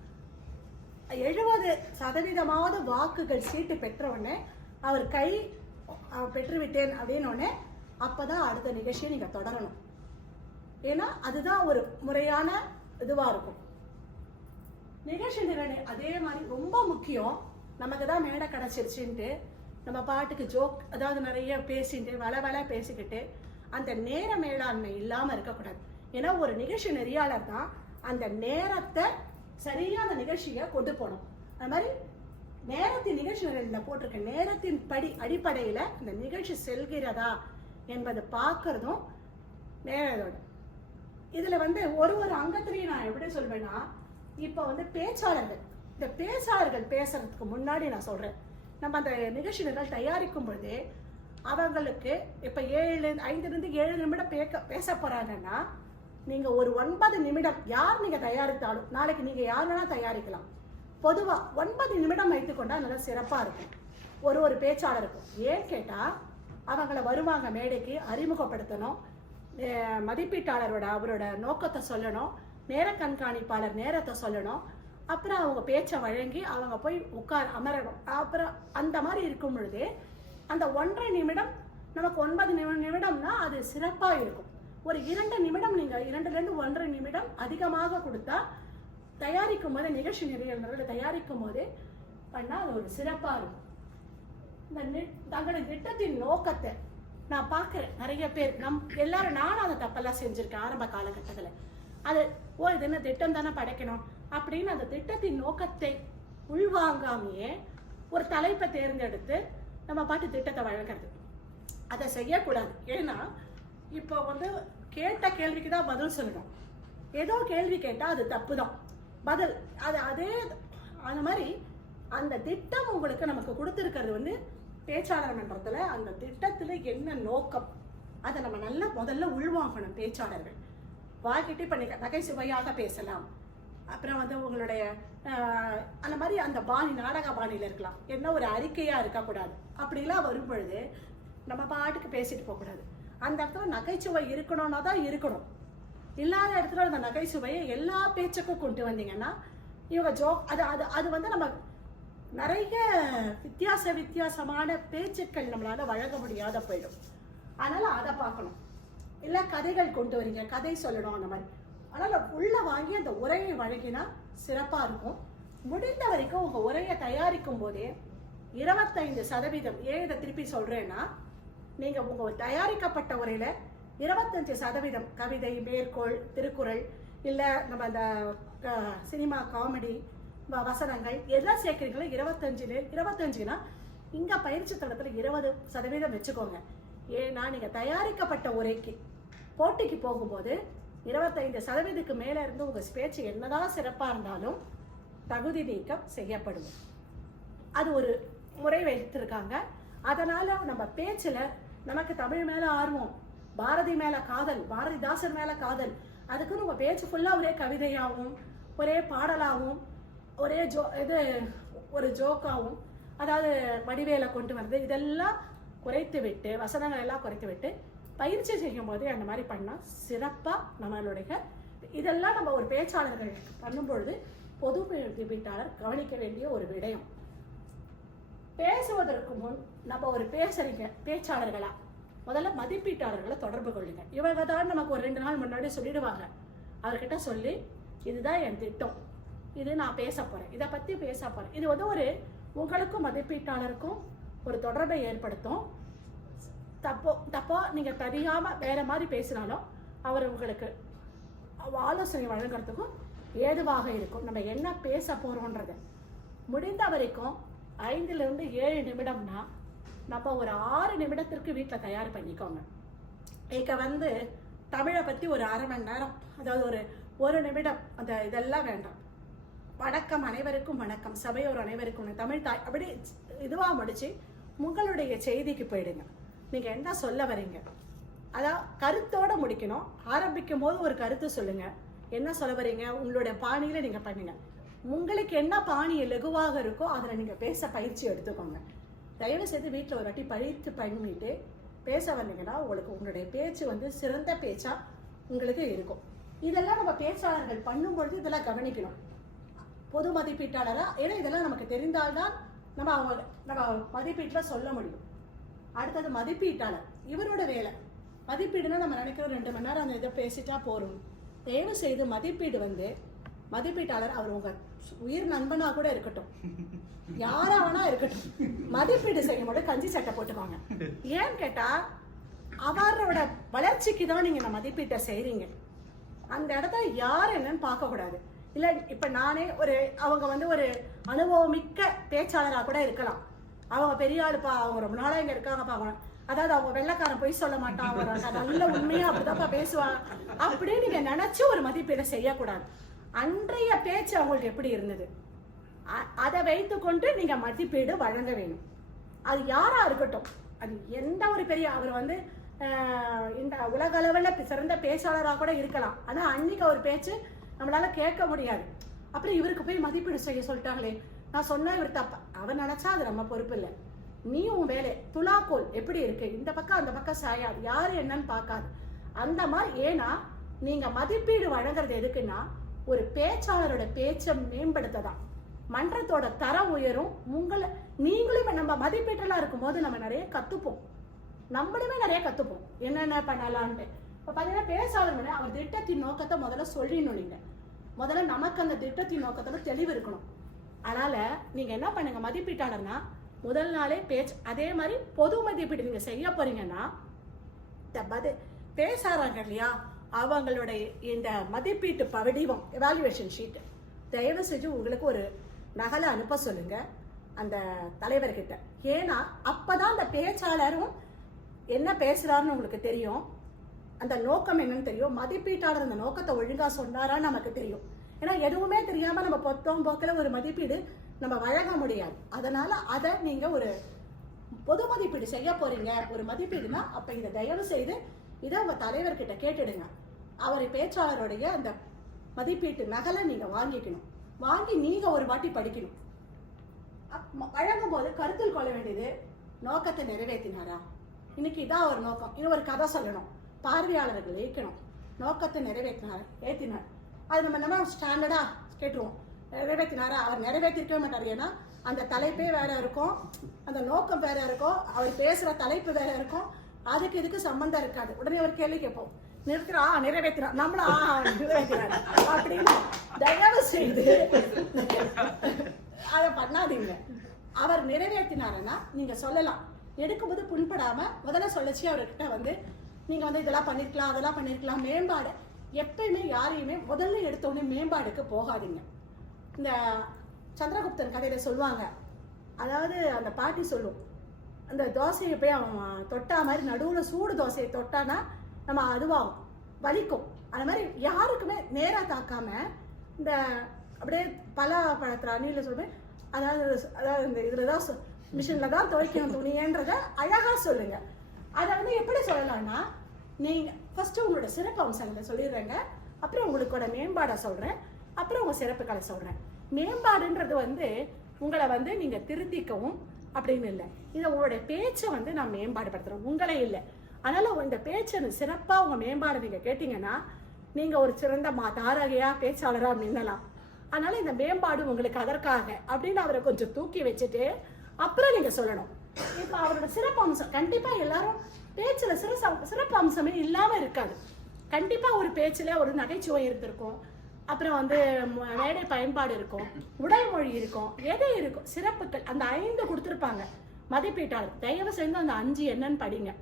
70% வாக்குகள் சீட்டு பெற்ற உடனே அவர் கை பெற்றுவிட்டேன் அப்படின்னோடனே அப்பதான் அடுத்த நிகழ்ச்சியை நீங்க தொடரணும். ஏன்னா அதுதான் ஒரு முறையான இதுவா இருக்கும். நிகழ்ச்சி நிரல் அதே மாதிரி ரொம்ப முக்கியம். நமக்கு தான் மேடை கிடைச்சிருச்சுன்ட்டு நம்ம பாட்டுக்கு ஜோக் அதாவது நிறைய பேசிட்டு வள பேசிக்கிட்டு அந்த நேர மேலாண்மை இல்லாம இருக்கக்கூடாது. ஏன்னா ஒரு நிகழ்ச்சி நெறியாளர் தான் அந்த நேரத்தை சரியான நிகழ்ச்சியை கொண்டு போகணும். அது மாதிரி நேரத்தின் நிகழ்ச்சி நிரலில் போட்டிருக்க நேரத்தின் அடிப்படையில இந்த நிகழ்ச்சி செல்கிறதா என்பதை பார்க்கறதும் நேரோட. இதுல வந்து ஒரு ஒரு அங்கத்திலையும் நான் எப்படி சொல்வேன்னா, இப்போ வந்து பேச்சாளர்கள், இந்த பேச்சாளர்கள் பேசுறதுக்கு முன்னாடி நான் சொல்றேன், நம்ம அந்த நிகழ்ச்சி நிரல் தயாரிக்கும் பொழுது அவங்களுக்கு இப்ப 5 நிமிடம் பேச போறாங்கன்னா நீங்க ஒரு 9 நிமிடம் யார் நீங்க தயாரித்தாலும், நாளைக்கு நீங்க யார் வேணா தயாரிக்கலாம், பொதுவா 9 நிமிடம் வைத்துக்கொண்டா நல்லா சிறப்பா இருக்கும் ஒரு பேச்சாளருக்கும். ஏன் கேட்டா அவங்கள வருவாங்க மேடைக்கு, அறிமுகப்படுத்தணும், மதிப்பீட்டாளரோட அவரோட நோக்கத்தை சொல்லணும், நேர கண்காணிப்பாளர் நேரத்தை சொல்லணும், அப்புறம் அவங்க பேச்சை வழங்கி அவங்க போய் அமரணும். அப்புறம் அந்த மாதிரி இருக்கும் பொழுது அந்த 1.5 நிமிடம் நமக்கு 9 நிமிடம்னா அது சிறப்பா இருக்கும். ஒரு 2 நிமிடம் நீங்க 2 1.5 நிமிடம் அதிகமாக கொடுத்தா தயாரிக்கும் போது, நிகழ்ச்சி நிரல் தயாரிக்கும் போது பண்ணா அது ஒரு சிறப்பா இருக்கும். இந்த தங்களுடைய திட்டத்தின் நோக்கத்தை நான் பார்க்கிறேன். நிறைய பேர் எல்லாரும், நானும் அந்த தப்பெல்லாம் செஞ்சிருக்கேன் ஆரம்ப காலகட்டத்தில். அது இது என்ன திட்டம் தானே படைக்கணும் அப்படின்னு அந்த திட்டத்தின் நோக்கத்தை உள்வாங்காமையே ஒரு தலைப்பை தேர்ந்தெடுத்து நம்ம பாட்டு திட்டத்தை வழங்குறது, அதை செய்யக்கூடாது. ஏன்னா இப்போ வந்து கேட்ட கேள்விக்கு தான் பதில் சொல்லணும். ஏதோ கேள்வி கேட்டால் அது தப்பு தான் பதில். அதே அந்த மாதிரி அந்த திட்டம் உங்களுக்கு நமக்கு கொடுத்துருக்கிறது வந்து பேச்சாளர் மன்றத்தில் அந்த திட்டத்தில் என்ன நோக்கம் அதை நம்ம நல்லா முதல்ல உள்வாங்கணும். பேச்சாளர்கள் வாங்கிட்டு இப்போ நகைச்சுவையாக பேசலாம், அப்புறம் வந்து உங்களுடைய அந்த மாதிரி அந்த நாடக பாணியில் இருக்கலாம், என்ன ஒரு அறிக்கையாக இருக்கக்கூடாது. அப்படிலாம் வரும் பொழுது நம்ம பாட்டுக்கு பேசிட்டு போகக்கூடாது. அந்த இடத்துல நகைச்சுவை இருக்கணும்னா தான் இருக்கணும். இல்லாத இடத்துல அந்த நகைச்சுவையை எல்லா பேச்சுக்கும் கொண்டு வந்தீங்கன்னா இவங்க அது வந்து நம்ம நிறைய வித்தியாசமான பேச்சுக்கள் நம்மளால வழங்க முடியாத போயிடும். அதனால அதை பார்க்கணும். இல்லை கதைகள் கொண்டு வரீங்க, கதை சொல்லணும் அந்த மாதிரி, அதனால உள்ள வாங்கி அந்த உரையை வழங்கினா சிறப்பா இருக்கும். முடிந்த வரைக்கும் உங்க உரையை தயாரிக்கும் போதே 25%, ஏன் இதை திருப்பி சொல்றேன்னா, நீங்க உங்க தயாரிக்கப்பட்ட உரையில 25% கவிதை, மேற்கோள், திருக்குறள், இல்ல நம்ம அந்த சினிமா, காமெடி, வசனங்கள் எல்லாம் சேர்க்கிறீங்களோ 25னா இங்க பயிற்சி தளத்துல 20% வச்சுக்கோங்க. ஏன்னா நீங்க தயாரிக்கப்பட்ட உரைக்கு போட்டிக்கு போகும்போது 25%க்கு மேல இருந்து உங்க பேச்சு என்னதான் சிறப்பா இருந்தாலும் தகுதி நீக்கம் செய்யப்படும். அது ஒரு முறை வைத்திருக்காங்க. அதனால நம்ம பேச்சுல நமக்கு தமிழ் மேல ஆர்வம், பாரதி மேல காதல், பாரதிதாசன் மேல காதல், அதுக்கு நம்ம பேச்சு ஃபுல்லா ஒரே கவிதையாகவும் ஒரே பாடலாகவும் ஒரே ஒரு ஜோக்காகவும், அதாவது வடிவேலை கொண்டு வந்து இதெல்லாம் குறைத்து விட்டு, வசனங்கள் எல்லாம் குறைத்து விட்டு பயிற்சி செய்யும் போது அந்த மாதிரி பண்ணா சிறப்பா நம்மளுடைய இதெல்லாம் நம்ம ஒரு பேச்சாளர்கள் பண்ணும்பொழுது பொது மதிப்பீட்டாளர் கவனிக்க வேண்டிய ஒரு விடயம். பேசுவதற்கு முன் நம்ம ஒரு பேச்சாளர்களா முதல்ல மதிப்பீட்டாளர்களை தொடர்பு கொள்ளுங்க. இவங்க தான் நமக்கு ஒரு 2 நாள் முன்னாடி சொல்லிடுவாங்க. அவர்கிட்ட சொல்லி இதுதான் என் திட்டம், இது நான் பேச போறேன், இதை பத்தி பேச போறேன். இது வந்து ஒரு உங்களுக்கும் மதிப்பீட்டாளருக்கும் ஒரு தொடர்பை ஏற்படுத்தும். தப்போ நீங்க தெரியாம வேற மாதிரி பேசினாலும் அவர் உங்களுக்கு ஆலோசனை வழங்குறதுக்கும் ஏதுவாக இருக்கும். நம்ம என்ன பேச போறோம்ன்றது முடிந்த வரைக்கும் 5லிருந்து 7 நிமிடம்னா நம்ம ஒரு 6 நிமிடத்திற்கு வீட்டில் தயார் பண்ணிக்கோங்க. இங்க வந்து தமிழை பற்றி ஒரு அரை மணி நேரம், அதாவது ஒரு நிமிடம், அந்த இதெல்லாம் வேண்டாம். வணக்கம், அனைவருக்கும் வணக்கம், சபையோர் அனைவருக்கும் தமிழ் தாய், அப்படி இதுவாக முடிச்சு உங்களுடைய செய்திக்கு போயிடுங்க. நீங்கள் என்ன சொல்ல வரீங்க, அதான் கருத்தோட முடிக்கணும். ஆரம்பிக்கும் போது ஒரு கருத்து சொல்லுங்க, என்ன சொல்ல வரீங்க, உங்களுடைய பாணியில் நீங்கள் பண்ணுங்க. உங்களுக்கு என்ன பாணி லகுவாக இருக்கோ அதில் நீங்கள் பேச பயிற்சி எடுத்துக்கோங்க. தயவு செய்து வீட்டில் ஒரு வாட்டி பயிற்சி பண்ணிட்டு பேச வந்தீங்கன்னா உங்களுக்கு உங்களுடைய பேச்சு வந்து சிறந்த பேச்சா உங்களுக்கு இருக்கும். இதெல்லாம் நம்ம பேச்சாளர்கள் பண்ணும்பொழுது இதெல்லாம் கவனிக்கணும். பொது மதிப்பீட்டாளரா, ஏன்னா இதெல்லாம் நமக்கு தெரிந்தால்தான் நம்ம மதிப்பீட்டில் சொல்ல முடியும். அடுத்தது மதிப்பீட்டாளர், இவரோட வேலை மதிப்பீடுன்னா நம்ம நினைக்கிறோம் 2 மணி நேரம் அந்த இதை பேசிட்டா போறோம். தயவு செய்து மதிப்பீடு வந்து மதிப்பீட்டாளர் அவர் உங்க உயிர் நண்பனா கூட இருக்கட்டும், யாராவனா இருக்கட்டும், மதிப்பீடு செய்யும் போது கஞ்சி சட்டை போட்டுக்கோங்க. ஏன்னு கேட்டா அவரோட வளர்ச்சிக்கு தான் நீங்க இந்த மதிப்பீட்டை செய்றீங்க. அந்த இடத்த யார் என்னன்னு பார்க்க கூடாது. இல்ல இப்ப நானே அவங்க வந்து ஒரு அனுபவமிக்க பேச்சாளராக கூட இருக்கலாம். அவங்க பெரிய ஆளுப்பா, அவங்க ரொம்ப நாளா இங்க இருக்காங்கப்பா, அதாவது அவங்க வெள்ளைக்காரன் போய் சொல்ல மாட்டான், அவங்க நல்ல உண்மையா அப்படிதான்ப்பா பேசுவாங்க அப்படின்னு நீங்க நினைச்சு ஒரு மதிப்பீடை செய்யக்கூடாது. அன்றைய பேச்சு அவங்களுக்கு எப்படி இருந்தது அதை வைத்துக்கொண்டு நீங்க மதிப்பீடு வழங்க வேணும். அது யாரா இருக்கட்டும், அது எந்த ஒரு பெரிய அவர் வந்து இந்த உலக அளவில் சிறந்த பேச்சாளராக கூட இருக்கலாம். ஆனா அன்னைக்கு ஒரு பேச்சு நம்மளால கேட்க முடியாது. அப்புறம் இவருக்கு போய் மதிப்பீடு செய்ய சொல்லிட்டாங்களே, நான் சொன்னா இவர் தப்ப, அவர் நினைச்சா அது நம்ம பொறுப்பு இல்லை. நீ உன் வேலை துலாக்கோல் எப்படி இருக்கு, இந்த பக்கம் அந்த பக்கம் சாயாது, யாரு என்னன்னு பார்க்காது அந்த மாதிரி. ஏன்னா நீங்க மதிப்பீடு வழங்குறது எதுக்குன்னா ஒரு பேச்சாளரோட பேச்சை மேம்படுத்ததான், மன்றத்தோட தரம் உயரும். நீங்களும் நம்ம மதிப்பீட்டெல்லாம் இருக்கும்போது நம்ம நிறைய கத்துப்போம், நம்மளுமே நிறைய கத்துப்போம் என்னென்ன பண்ணலான்ட்டு. இப்போ பார்த்தீங்கன்னா பேச்சாளர் அவர் திட்டத்தின் நோக்கத்தை முதல்ல சொல்லிடணும். நீங்க முதல்ல நமக்கு அந்த திட்டத்தின் நோக்கத்துல தெளிவு இருக்கணும். அதனால நீங்க என்ன பண்ணுங்க, மதிப்பீட்டாளர்னா முதல் நாளே பேச்சு. அதே மாதிரி பொது மதிப்பீடு நீங்க செய்ய போறீங்கன்னா பேசுறாங்க இல்லையா, அவங்களுடைய இந்த மதிப்பீட்டு வடிவம் எவாலுவேஷன் ஷீட் தயவு செஞ்சு உங்களுக்கு ஒரு நகலை அனுப்ப சொல்லுங்க அந்த தலைவர்கிட்ட. ஏன்னா அப்பதான் அந்த பேச்சாளரும் என்ன பேசுறாருன்னு உங்களுக்கு தெரியும், அந்த நோக்கம் என்னன்னு தெரியும். மதிப்பீட்டாளர் அந்த நோக்கத்தை ஒழுங்கா சொன்னாரான்னு நமக்கு தெரியும். ஏன்னா எதுவுமே தெரியாம நம்ம பொத்தம் போக்கில் ஒரு மதிப்பீடு நம்ம வழங்க முடியாது. அதனால அதை நீங்க ஒரு பொது மதிப்பீடு செய்ய போறீங்க, ஒரு மதிப்பீடுனா அப்ப இதை தயவு செய்து இதை உங்க தலைவர்கிட்ட கேட்டுடுங்க. அவர் பேச்சாளருடைய அந்த மதிப்பீட்டு நகலை நீங்க வாங்கிக்கணும். வாங்கி நீங்க ஒரு வாட்டி படிக்கணும். வழங்கும் போது கருத்தில் கொள்ள வேண்டியது, நோக்கத்தை நிறைவேற்றினாரா, இன்னைக்கு இதான் ஒரு நோக்கம், இன்னும் ஒரு கதை சொல்லணும், பார்வையாளர்கள் ஏற்கணும், நோக்கத்தை நிறைவேற்றினார் ஏற்றினார், அது நம்ம ஸ்டாண்டர்டா கேட்டுருவோம். நிறைவேற்றினாரா, அவர் நிறைவேற்றிருக்கவே மாட்டார். ஏன்னா அந்த தலைப்பே வேற இருக்கும், அந்த நோக்கம் வேற இருக்கும், அவர் பேசுற தலைப்பு வேற இருக்கும், அதுக்கு இதுக்கு சம்பந்தம் இருக்காது. உடனே ஒரு கேள்வி கேட்போம், நிறுத்துறா நிறைவேற்றினா நம்மள நிறைவேற்றினார் அப்படின்னு தயவு செய்து அதை பண்ணாதீங்க. அவர் நிறைவேற்றினாருன்னா நீங்க சொல்லலாம், எடுக்கும்போது புண்படாம முதல்ல சொல்லச்சு அவர்கிட்ட வந்து நீங்க வந்து இதெல்லாம் பண்ணிருக்கலாம் அதெல்லாம் பண்ணிருக்கலாம். மேம்பாடு எப்பயுமே யாரையுமே முதல்ல எடுத்தோடனே மேம்பாடுக்கு போகாதீங்க. இந்த சந்திரகுப்தன் கதையில சொல்லுவாங்க, அதாவது அந்த பாட்டி சொல்லும், அந்த தோசையை போய் அவன் தொட்டா மாதிரி நடுவில் சூடு தோசையை தொட்டானா நம்ம அதுவாகும், வலிக்கும். அந்த மாதிரி யாருக்குமே நேராக தாக்காம இந்த அப்படியே பழத்தில் அணியில் சொல்லுவேன், அதாவது இந்த இதில் தான் மிஷினில் தான் துவைக்கணும் துணியன்றதை அழகாக சொல்லுங்க. அதை வந்து எப்படி சொல்லலாம்னா, நீங்கள் ஃபர்ஸ்ட் உங்களோட சிறப்பு அம்சங்களை சொல்லிடுறேங்க, அப்புறம் உங்களுக்கோட மேம்பாடை சொல்கிறேன், அப்புறம் உங்கள் சிறப்புகளை சொல்கிறேன். மேம்பாடுன்றது வந்து உங்களை வந்து நீங்கள் திருத்திக்கவும் அப்படின்னு இல்லை, இதை உங்களுடைய பேச்சை வந்து நான் மேம்பாடுபடுத்துகிறேன், உங்களே இல்லை. அதனால் இந்த பேச்சை சிறப்பாக உங்கள் மேம்பாடு நீங்கள் கேட்டிங்கன்னா நீங்கள் ஒரு சிறந்த தாரகையாக பேச்சாளராக நின்னலாம். அதனால் இந்த மேம்பாடு உங்களுக்கு அதற்காக அப்படின்னு அவரை கொஞ்சம் தூக்கி வச்சுட்டு அப்புறம் நீங்கள் சொல்லணும். இப்போ அவரோட சிறப்பு அம்சம் கண்டிப்பாக எல்லாரும் பேச்சில் சிறப்பு அம்சமே இல்லாமல் இருக்காது. கண்டிப்பாக ஒரு பேச்சில் ஒரு நகைச்சுவை இருந்திருக்கும், அப்புறம் வந்து மேடை பயன்பாடு இருக்கும், உடல் மொழி இருக்கும், எது இருக்கும், சிறப்புகள் அந்த 5 கொடுத்துருப்பாங்க மதிப்பீட்டாளர். தயவு செய்து அந்த 5 என்னன்னு படிங்க.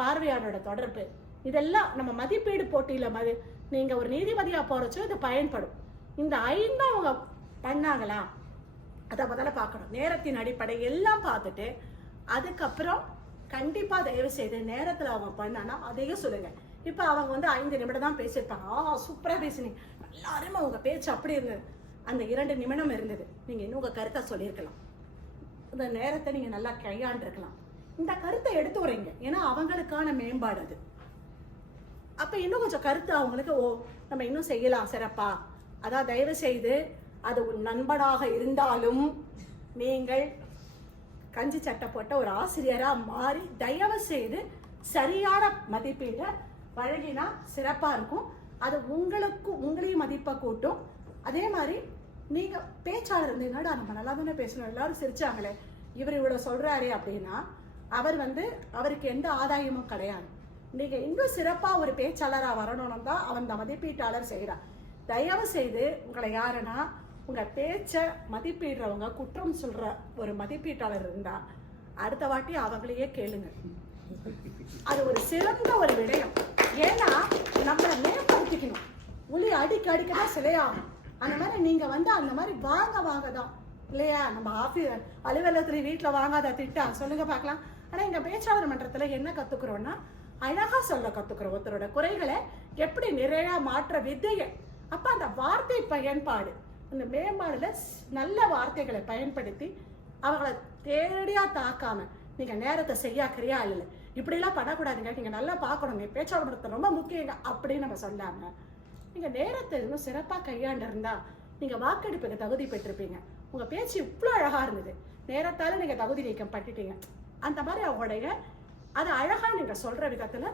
பார்வையாளரோட தொடர்பு, இதெல்லாம் நம்ம மதிப்பீடு போட்டியில் நீங்க ஒரு நீதிபதியா போறச்சோ இது பயன்படும். இந்த 5 அவங்க பண்ணாங்களா அதை முதல்ல பார்க்கணும். நேரத்தின் அடிப்படை எல்லாம் பார்த்துட்டு அதுக்கப்புறம் கண்டிப்பா தயவு செய்து நேரத்துல அவங்க பண்ணானா அதையும் சொல்லுங்க. இப்ப அவங்க வந்து 5 நிமிடம் தான் பேசியிருப்பாங்க. சூப்பரா பேசினீங்க, எல்லாருமே அவங்க பேச்சு அப்படி இருந்தது. அந்த 2 நிமிடம் இருந்தது, நீங்க இன்னும் உங்க கருத்தை சொல்லியிருக்கலாம். இந்த நேரத்தை நீங்க நல்லா கையாண்டிருக்கலாம். இந்த கருத்தை எடுத்து வரீங்க, ஏன்னா அவங்களுக்கான மேம்பாடு அது. அப்ப இன்னும் கொஞ்சம் கருத்து அவங்களுக்கு நம்ம இன்னும் செய்யலாம் சிறப்பா. அதான் தயவு செய்து அது ஒரு நண்பனாக இருந்தாலும் நீங்கள் கஞ்சி சட்டை போட்ட ஒரு ஆசிரியரா மாறி தயவு செய்து சரியான மதிப்பீட வழங்கினா சிறப்பா இருக்கும். அது உங்களையும் மதிப்பை கூட்டும். அதே மாதிரி நீங்க பேச்சாளர் இருந்தீங்கன்னா நம்ம நல்லா தானே பேசணும், எல்லாரும் சிரிச்சாங்களே இவர் இவ்வளவு சொல்றாரு அப்படின்னா அவருக்கு எந்த ஆதாயமும் கிடையாது. நீங்க இன்னும் சிறப்பா ஒரு பேச்சாளரா வரணும்னு தான் அந்த மதிப்பீட்டாளர் செய்யறார். தயவு செய்து உங்களை யாருன்னா உங்க பேச்ச மதிப்பீடுறவங்க குற்றம் சொல்ற ஒரு மதிப்பீட்டாளர் இருந்தா அடுத்த வாட்டி அவங்களையே கேளுங்க. அது ஒரு சிறந்த ஒரு விடயம். ஏன்னா நம்மளை மேம்படுத்திக்கணும். உளி அடிக்கதான் சிலையாகும். அந்த மாதிரி நீங்க அந்த மாதிரி வாங்க தான் இல்லையா? நம்ம அலுவலகத்துல வீட்டுல வாங்காத திட்டா சொல்லுங்க பார்க்கலாம். ஆனா எங்க பேச்சாளர் மன்றத்துல என்ன கத்துக்கிறோம்னா அழகா சொல்ல கத்துக்கிறோம். ஒருத்தரோட குறைகளை எப்படி நிறைய மாற்ற விதைய. அப்ப அந்த வார்த்தை பயன்பாடு, அந்த மேம்பாடுல நல்ல வார்த்தைகளை பயன்படுத்தி அவங்களை தேடியா தாக்காம நீங்க நேரத்தை செய்யாக்கிறியா இல்ல இப்படி எல்லாம் பண்ணக்கூடாதுங்க, நீங்க நல்லா பார்க்கணும், பேச்சாளர் மன்றத்தை ரொம்ப முக்கியங்க அப்படின்னு நம்ம சொல்லாம நீங்க நேரத்தை இன்னும் சிறப்பா கையாண்டு இருந்தா நீங்க வாக்கெடுப்புக்கு தகுதி பெற்றிருப்பீங்க. உங்க பேச்சு இவ்வளவு அழகா இருந்தது, நேரத்தால நீங்க தகுதி நீக்கம் பண்ணிட்டீங்க. அந்த மாதிரி அவங்களுடைய அது அழகா நீங்க சொல்ற விதத்துல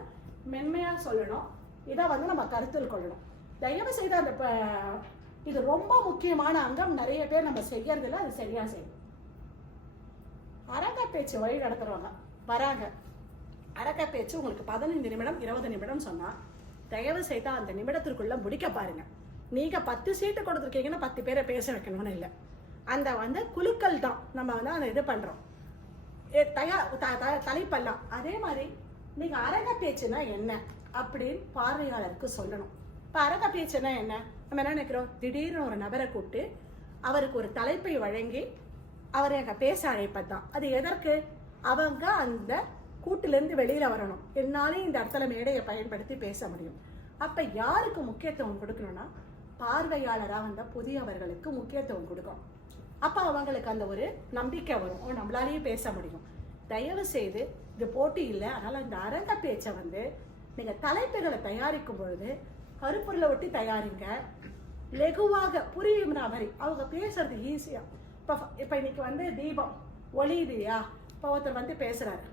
மென்மையா சொல்லணும். இதை நம்ம கருத்தில் கொள்ளணும். தயவு செய்து அந்த இது ரொம்ப முக்கியமான அங்கம். நிறைய பேர் நம்ம செய்யறதில்ல, அது சரியா செய்யும். அரங்க பேச்சு வழி நடத்துறவங்க வராங்க, அரங்க பேச்சு உங்களுக்கு 15 நிமிடம் 20 நிமிடம் சொன்னா தயவு செய்தா அந்த நிமிடத்திற்குள்ள முடிக்க பாருங்க. நீங்க 10 சீட்டு கொடுத்துருக்கீங்கன்னா 10 பேரை பேச வைக்கணும்னு இல்லை. அந்த குழுக்கள் தான் நம்ம அந்த இது பண்றோம் தலைப்பெல்லாம். அதே மாதிரி நீங்க அரங்க பேச்சுன்னா என்ன அப்படின்னு பார்வையாளருக்கு சொல்லணும். இப்ப அரங்க பேச்சுன்னா என்ன, நம்ம என்ன நினைக்கிறோம், திடீர்னு ஒரு நபரை கூப்பிட்டு அவருக்கு ஒரு தலைப்பை வழங்கி அவரை அங்க பேச அழைப்பதுதான். அது எதற்கு, அவங்க அந்த கூட்டிலிருந்து வெளியில வரணும், என்னாலே இந்த இடத்துல மேடையை பயன்படுத்தி பேச முடியும். அப்ப யாருக்கு முக்கியத்துவம் கொடுக்கணும்னா பார்வையாளரா புதியவர்களுக்கு முக்கியத்துவம் கொடுக்கும். அப்ப அவங்களுக்கு அந்த ஒரு நம்பிக்கை வரும், நம்மளாலேயே பேச முடியும். தயவு செய்து இது போட்டி இல்லை, அதனால இந்த அரங்க பேச்சை நீங்க தலைப்புகளை தயாரிக்கும் பொழுது கருப்பொருளை ஒட்டி தயாரிங்க. லெகுவாக புரியும் மாதிரி அவங்க பேசுறது ஈஸியா. இப்ப இன்னைக்கு தீபம் ஒளி இல்லையா, இப்ப ஒருத்தர் பேசுறாரு,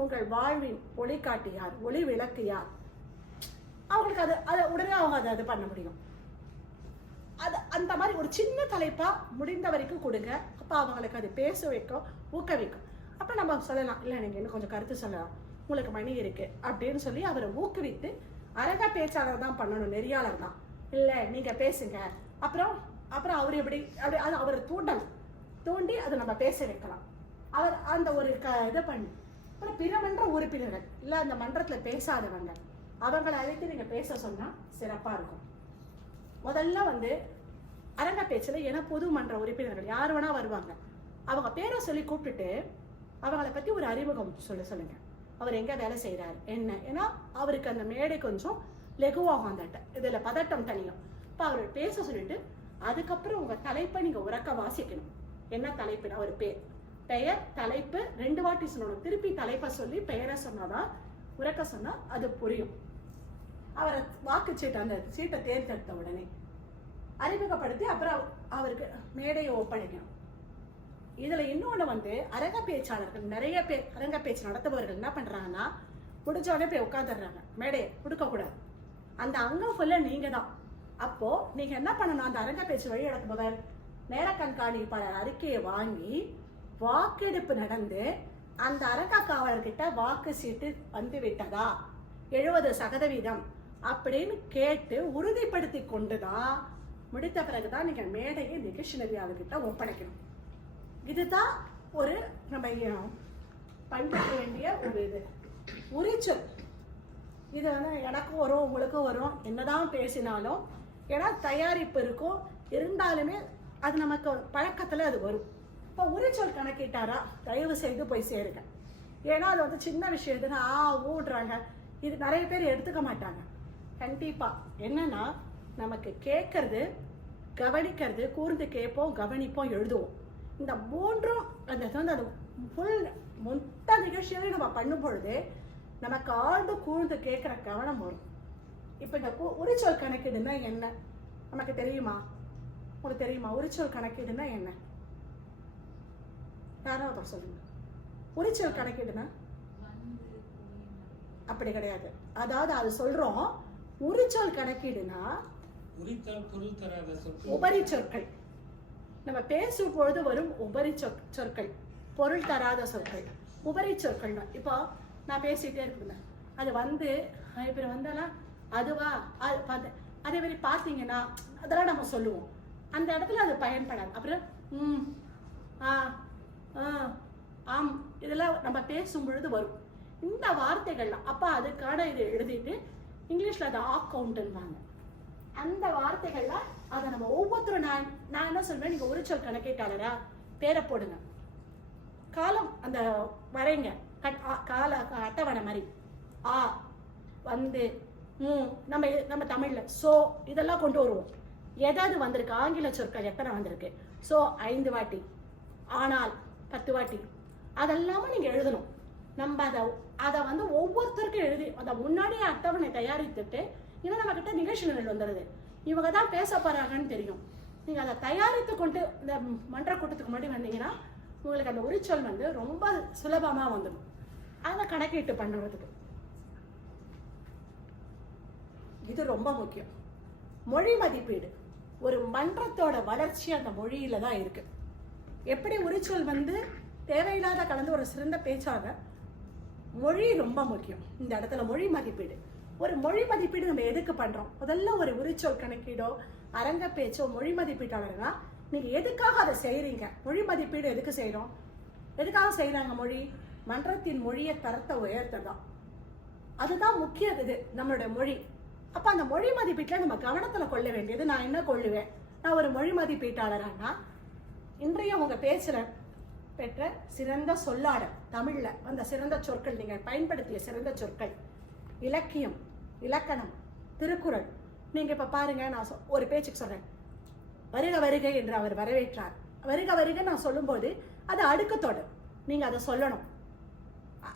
உங்கள் வாழ்வின் ஒளிகாட்டி யார், ஒளி விளக்கு யார், அவங்களுக்கு அதை உடனே அவங்க அதை பண்ண முடியும். அது அந்த மாதிரி ஒரு சின்ன தலைப்பா முடிந்த வரைக்கும் கொடுங்க. அப்ப அவங்களுக்கு அது பேச வைக்கும், ஊக்குவிக்கும். அப்ப நம்ம சொல்லலாம், இல்ல நீங்க இன்னும் கொஞ்சம் கருத்து சொல்லலாம், உங்களுக்கு மணி இருக்கு அப்படின்னு சொல்லி அவரை ஊக்குவித்து அரங்க பேச்சாளர் தான் பண்ணணும், நெறியாளர் தான் இல்ல நீங்க பேசுங்க. அப்புறம் அவர் எப்படி அது அவரை தூண்டி அதை நம்ம பேச வைக்கலாம். அவர் அந்த ஒரு இதை பண்ணி அப்புறம் பிற மன்ற உறுப்பினர்கள் இல்ல அந்த மன்றத்துல பேசாதவங்க அவங்களை அழைத்து நீங்க பேச சொன்னா சிறப்பா இருக்கும். முதல்ல அரங்க பேச்சுல ஏன்னா பொது மன்ற உறுப்பினர்கள் யார் வேணா வருவாங்க, அவங்க பேரை சொல்லி கூப்பிட்டுட்டு அவங்களை பத்தி ஒரு அறிமுகம் சொல்லுங்க. அவர் எங்க வேலை செய்யறாரு என்ன, ஏன்னா அவருக்கு அந்த மேடை கொஞ்சம் லெகுவாகும், அந்த இதுல பதட்டம் தனியும். இப்ப அவர் பேச சொல்லிட்டு அதுக்கப்புறம் உங்க தலைப்பை நீங்க உறக்க வாசிக்கணும். என்ன தலைப்பு, அவர் பெயர் தலைப்பு 2 வாட்டி சொல்லணும். திருப்பி தலைப்பை சொல்லி பெயரை சொன்னாதான் உறக்க சொன்னா அது புரியும். அவரை வாக்கு சீட்டு அந்த சீட்டை தேர்ந்தெடுத்த உடனே அறிமுகப்படுத்தி அப்புறம் அவருக்கு மேடையை ஒப்படைக்கணும். இதுல இன்னொன்னு அரங்க பேச்சாளர்கள் நிறைய பேர் அரங்க பேச்சு நடத்துபவர்கள் என்ன பண்றாங்கன்னா முடிஞ்ச உடனே போய் உட்காந்துடுறாங்க, மேடையை கொடுக்க கூடாது. அந்த அங்கம் ஃபுல்லா நீங்க தான். அப்போ நீங்க என்ன பண்ணணும், அந்த அரங்க பேச்சு வழி நடத்துபவர் நேர கண்காணிப்பாளர் அறிக்கையை வாங்கி வாக்கெடுப்பு நடந்து அந்த அரங்க காவலர்கிட்ட வாக்கு சீட்டு விட்டதா 70% அப்படின்னு கேட்டு உறுதிப்படுத்தி கொண்டுதான் முடித்த பிறகுதான் நீங்க மேடையை நிகழ்ச்சி நெறியாளர்கிட்ட ஒப்படைக்கணும். இதுதான் ஒரு நம்ம பண்ண வேண்டிய ஒரு இது உரிச்சல். இது வந்து எனக்கும் வரும் உங்களுக்கும் வரும், என்னதான் பேசினாலும். ஏன்னா தயாரிப்பு இருக்கும், இருந்தாலுமே அது நமக்கு பழக்கத்தில் அது வரும். இப்போ உரிச்சொல் கணக்கிட்டாரா தயவு செய்து போய் சேருங்க. ஏன்னா அது வந்து சின்ன விஷயத்துக்கு ஊடுறாங்க, இது நிறைய பேர் எடுத்துக்க மாட்டாங்க. கண்டிப்பாக என்னன்னா நமக்கு கேட்கறது, கவனிக்கிறது, கூர்ந்து கேட்போம், கவனிப்போம், எழுதுவோம். இந்த மூன்றும் அந்த வந்து அது ஃபுல் மொத்த நிகழ்ச்சியாவே நம்ம பண்ணும் பொழுது நமக்கு ஆழ்ந்து கூர்ந்து கேட்குற கவனம் வரும். இப்போ இந்த உரிச்சொல் கணக்கீடுன்னா என்ன நமக்கு தெரியுமா? உங்களுக்கு தெரியுமா உரிச்சொல் கணக்கீடுன்னா என்ன? யாராவது சொல்லுங்க. உரிச்சொல் கணக்கீடுனா அப்படி கிடையாது. அதாவது அது சொல்றோம், உரிச்சொல் கணக்கீடுனா உபரி சொற்கள். நம்ம பேசும் பொழுது வரும் உபரி சொற்கள், பொருள் தராத சொற்கள், உபரி சொற்கள். இப்போ நான் பேசிட்டே இருக்கேன், அது வந்து இப்ப வந்தாலும் அதுவா அதே மாதிரி பார்த்தீங்கன்னா அதெல்லாம் நம்ம சொல்லுவோம், அந்த இடத்துல அது பயன்படாது. அப்புறம் ஆம் இதெல்லாம் நம்ம பேசும் பொழுது வரும் இந்த வார்த்தைகள்லாம். அப்போ அதுக்கான இது எழுதிட்டு இங்கிலீஷ்ல அதை அக்கவுண்ட்வாங்க. அந்த வார்த்தைகள்லாம் அதை நம்ம ஒவ்வொருத்தரும் நான் என்ன சொல்வேன், நீங்க உரிச்சொல் கணக்கீட்டாளரா பேரை போடுங்க, காலம் அந்த வரைங்க, கால அட்டவணை மாதிரி. ஆ வந்து நம்ம தமிழ்ல சோ இதெல்லாம் கொண்டு வருவோம். எதாவது வந்திருக்கு, ஆங்கில சொற்கள் எத்தனை வந்திருக்கு, சோ 5 வாட்டி, ஆனால் 10 வாட்டி, அதெல்லாம நீங்க எழுதணும். நம்ம அதை வந்து ஒவ்வொருத்தருக்கும் எழுதி அதை முன்னாடியே அட்டவணை தயாரித்துட்டு, இன்னும் நம்ம கிட்ட நிகழ்ச்சிகள் வந்துடுது, இவங்க தான் பேச போறாங்கன்னு தெரியும். நீங்க அதை தயாரித்து கொண்டு இந்த மன்ற கூட்டத்துக்கு முன்னாடி வந்தீங்கன்னா உங்களுக்கு அந்த உரிச்சொல் வந்து ரொம்ப சுலபமா வந்துடும். அதை கணக்கீட்டு பண்ணுறதுக்கு இது ரொம்ப முக்கியம். மொழி மதிப்பீடு ஒரு மன்றத்தோட வளர்ச்சி அந்த மொழியில தான் இருக்கு. எப்படி உரிச்சொல் வந்து தேவையில்லாத கலந்து ஒரு சிறந்த பேச்சாக மொழி ரொம்ப முக்கியம். இந்த இடத்துல மொழி மதிப்பீடு, ஒரு மொழி மதிப்பீடு நம்ம எதுக்கு பண்றோம்? முதல்ல ஒரு உரிச்சொல் கணக்கீடோ அரங்க பேச்சோ மொழி மதிப்பீட்டாளர்னா நீங்க எதுக்காக அதை செய்யறீங்க? மொழி மதிப்பீடு எதுக்கு செய்யறோம்? எதுக்காக செய்யறாங்க? மொழி மன்றத்தின் மொழியை தரத்தை உயர்த்ததான், அதுதான் முக்கிய இது நம்மளுடைய மொழி. அப்ப அந்த மொழி மதிப்பீட்டுல நம்ம கவனத்துல கொள்ள வேண்டியது, நான் என்ன கொள்ளுவேன், நான் ஒரு மொழி மதிப்பீட்டாளரானா இன்றைய உங்க பேச்சுல பெற்ற சிறந்த சொல்லாடல், தமிழ்ல அந்த சிறந்த சொற்கள், நீங்க பயன்படுத்திய சிறந்த சொற்கள், இலக்கியம், இலக்கணம், திருக்குறள். நீங்க இப்ப பாருங்க, நான் ஒரு பேச்சுக்கு சொல்றேன், வருக வருக என்று அவர் வரவேற்றார். வருக வருக நான் சொல்லும் போது அது அடுக்கத்தோடு நீங்க அதை சொல்லணும்.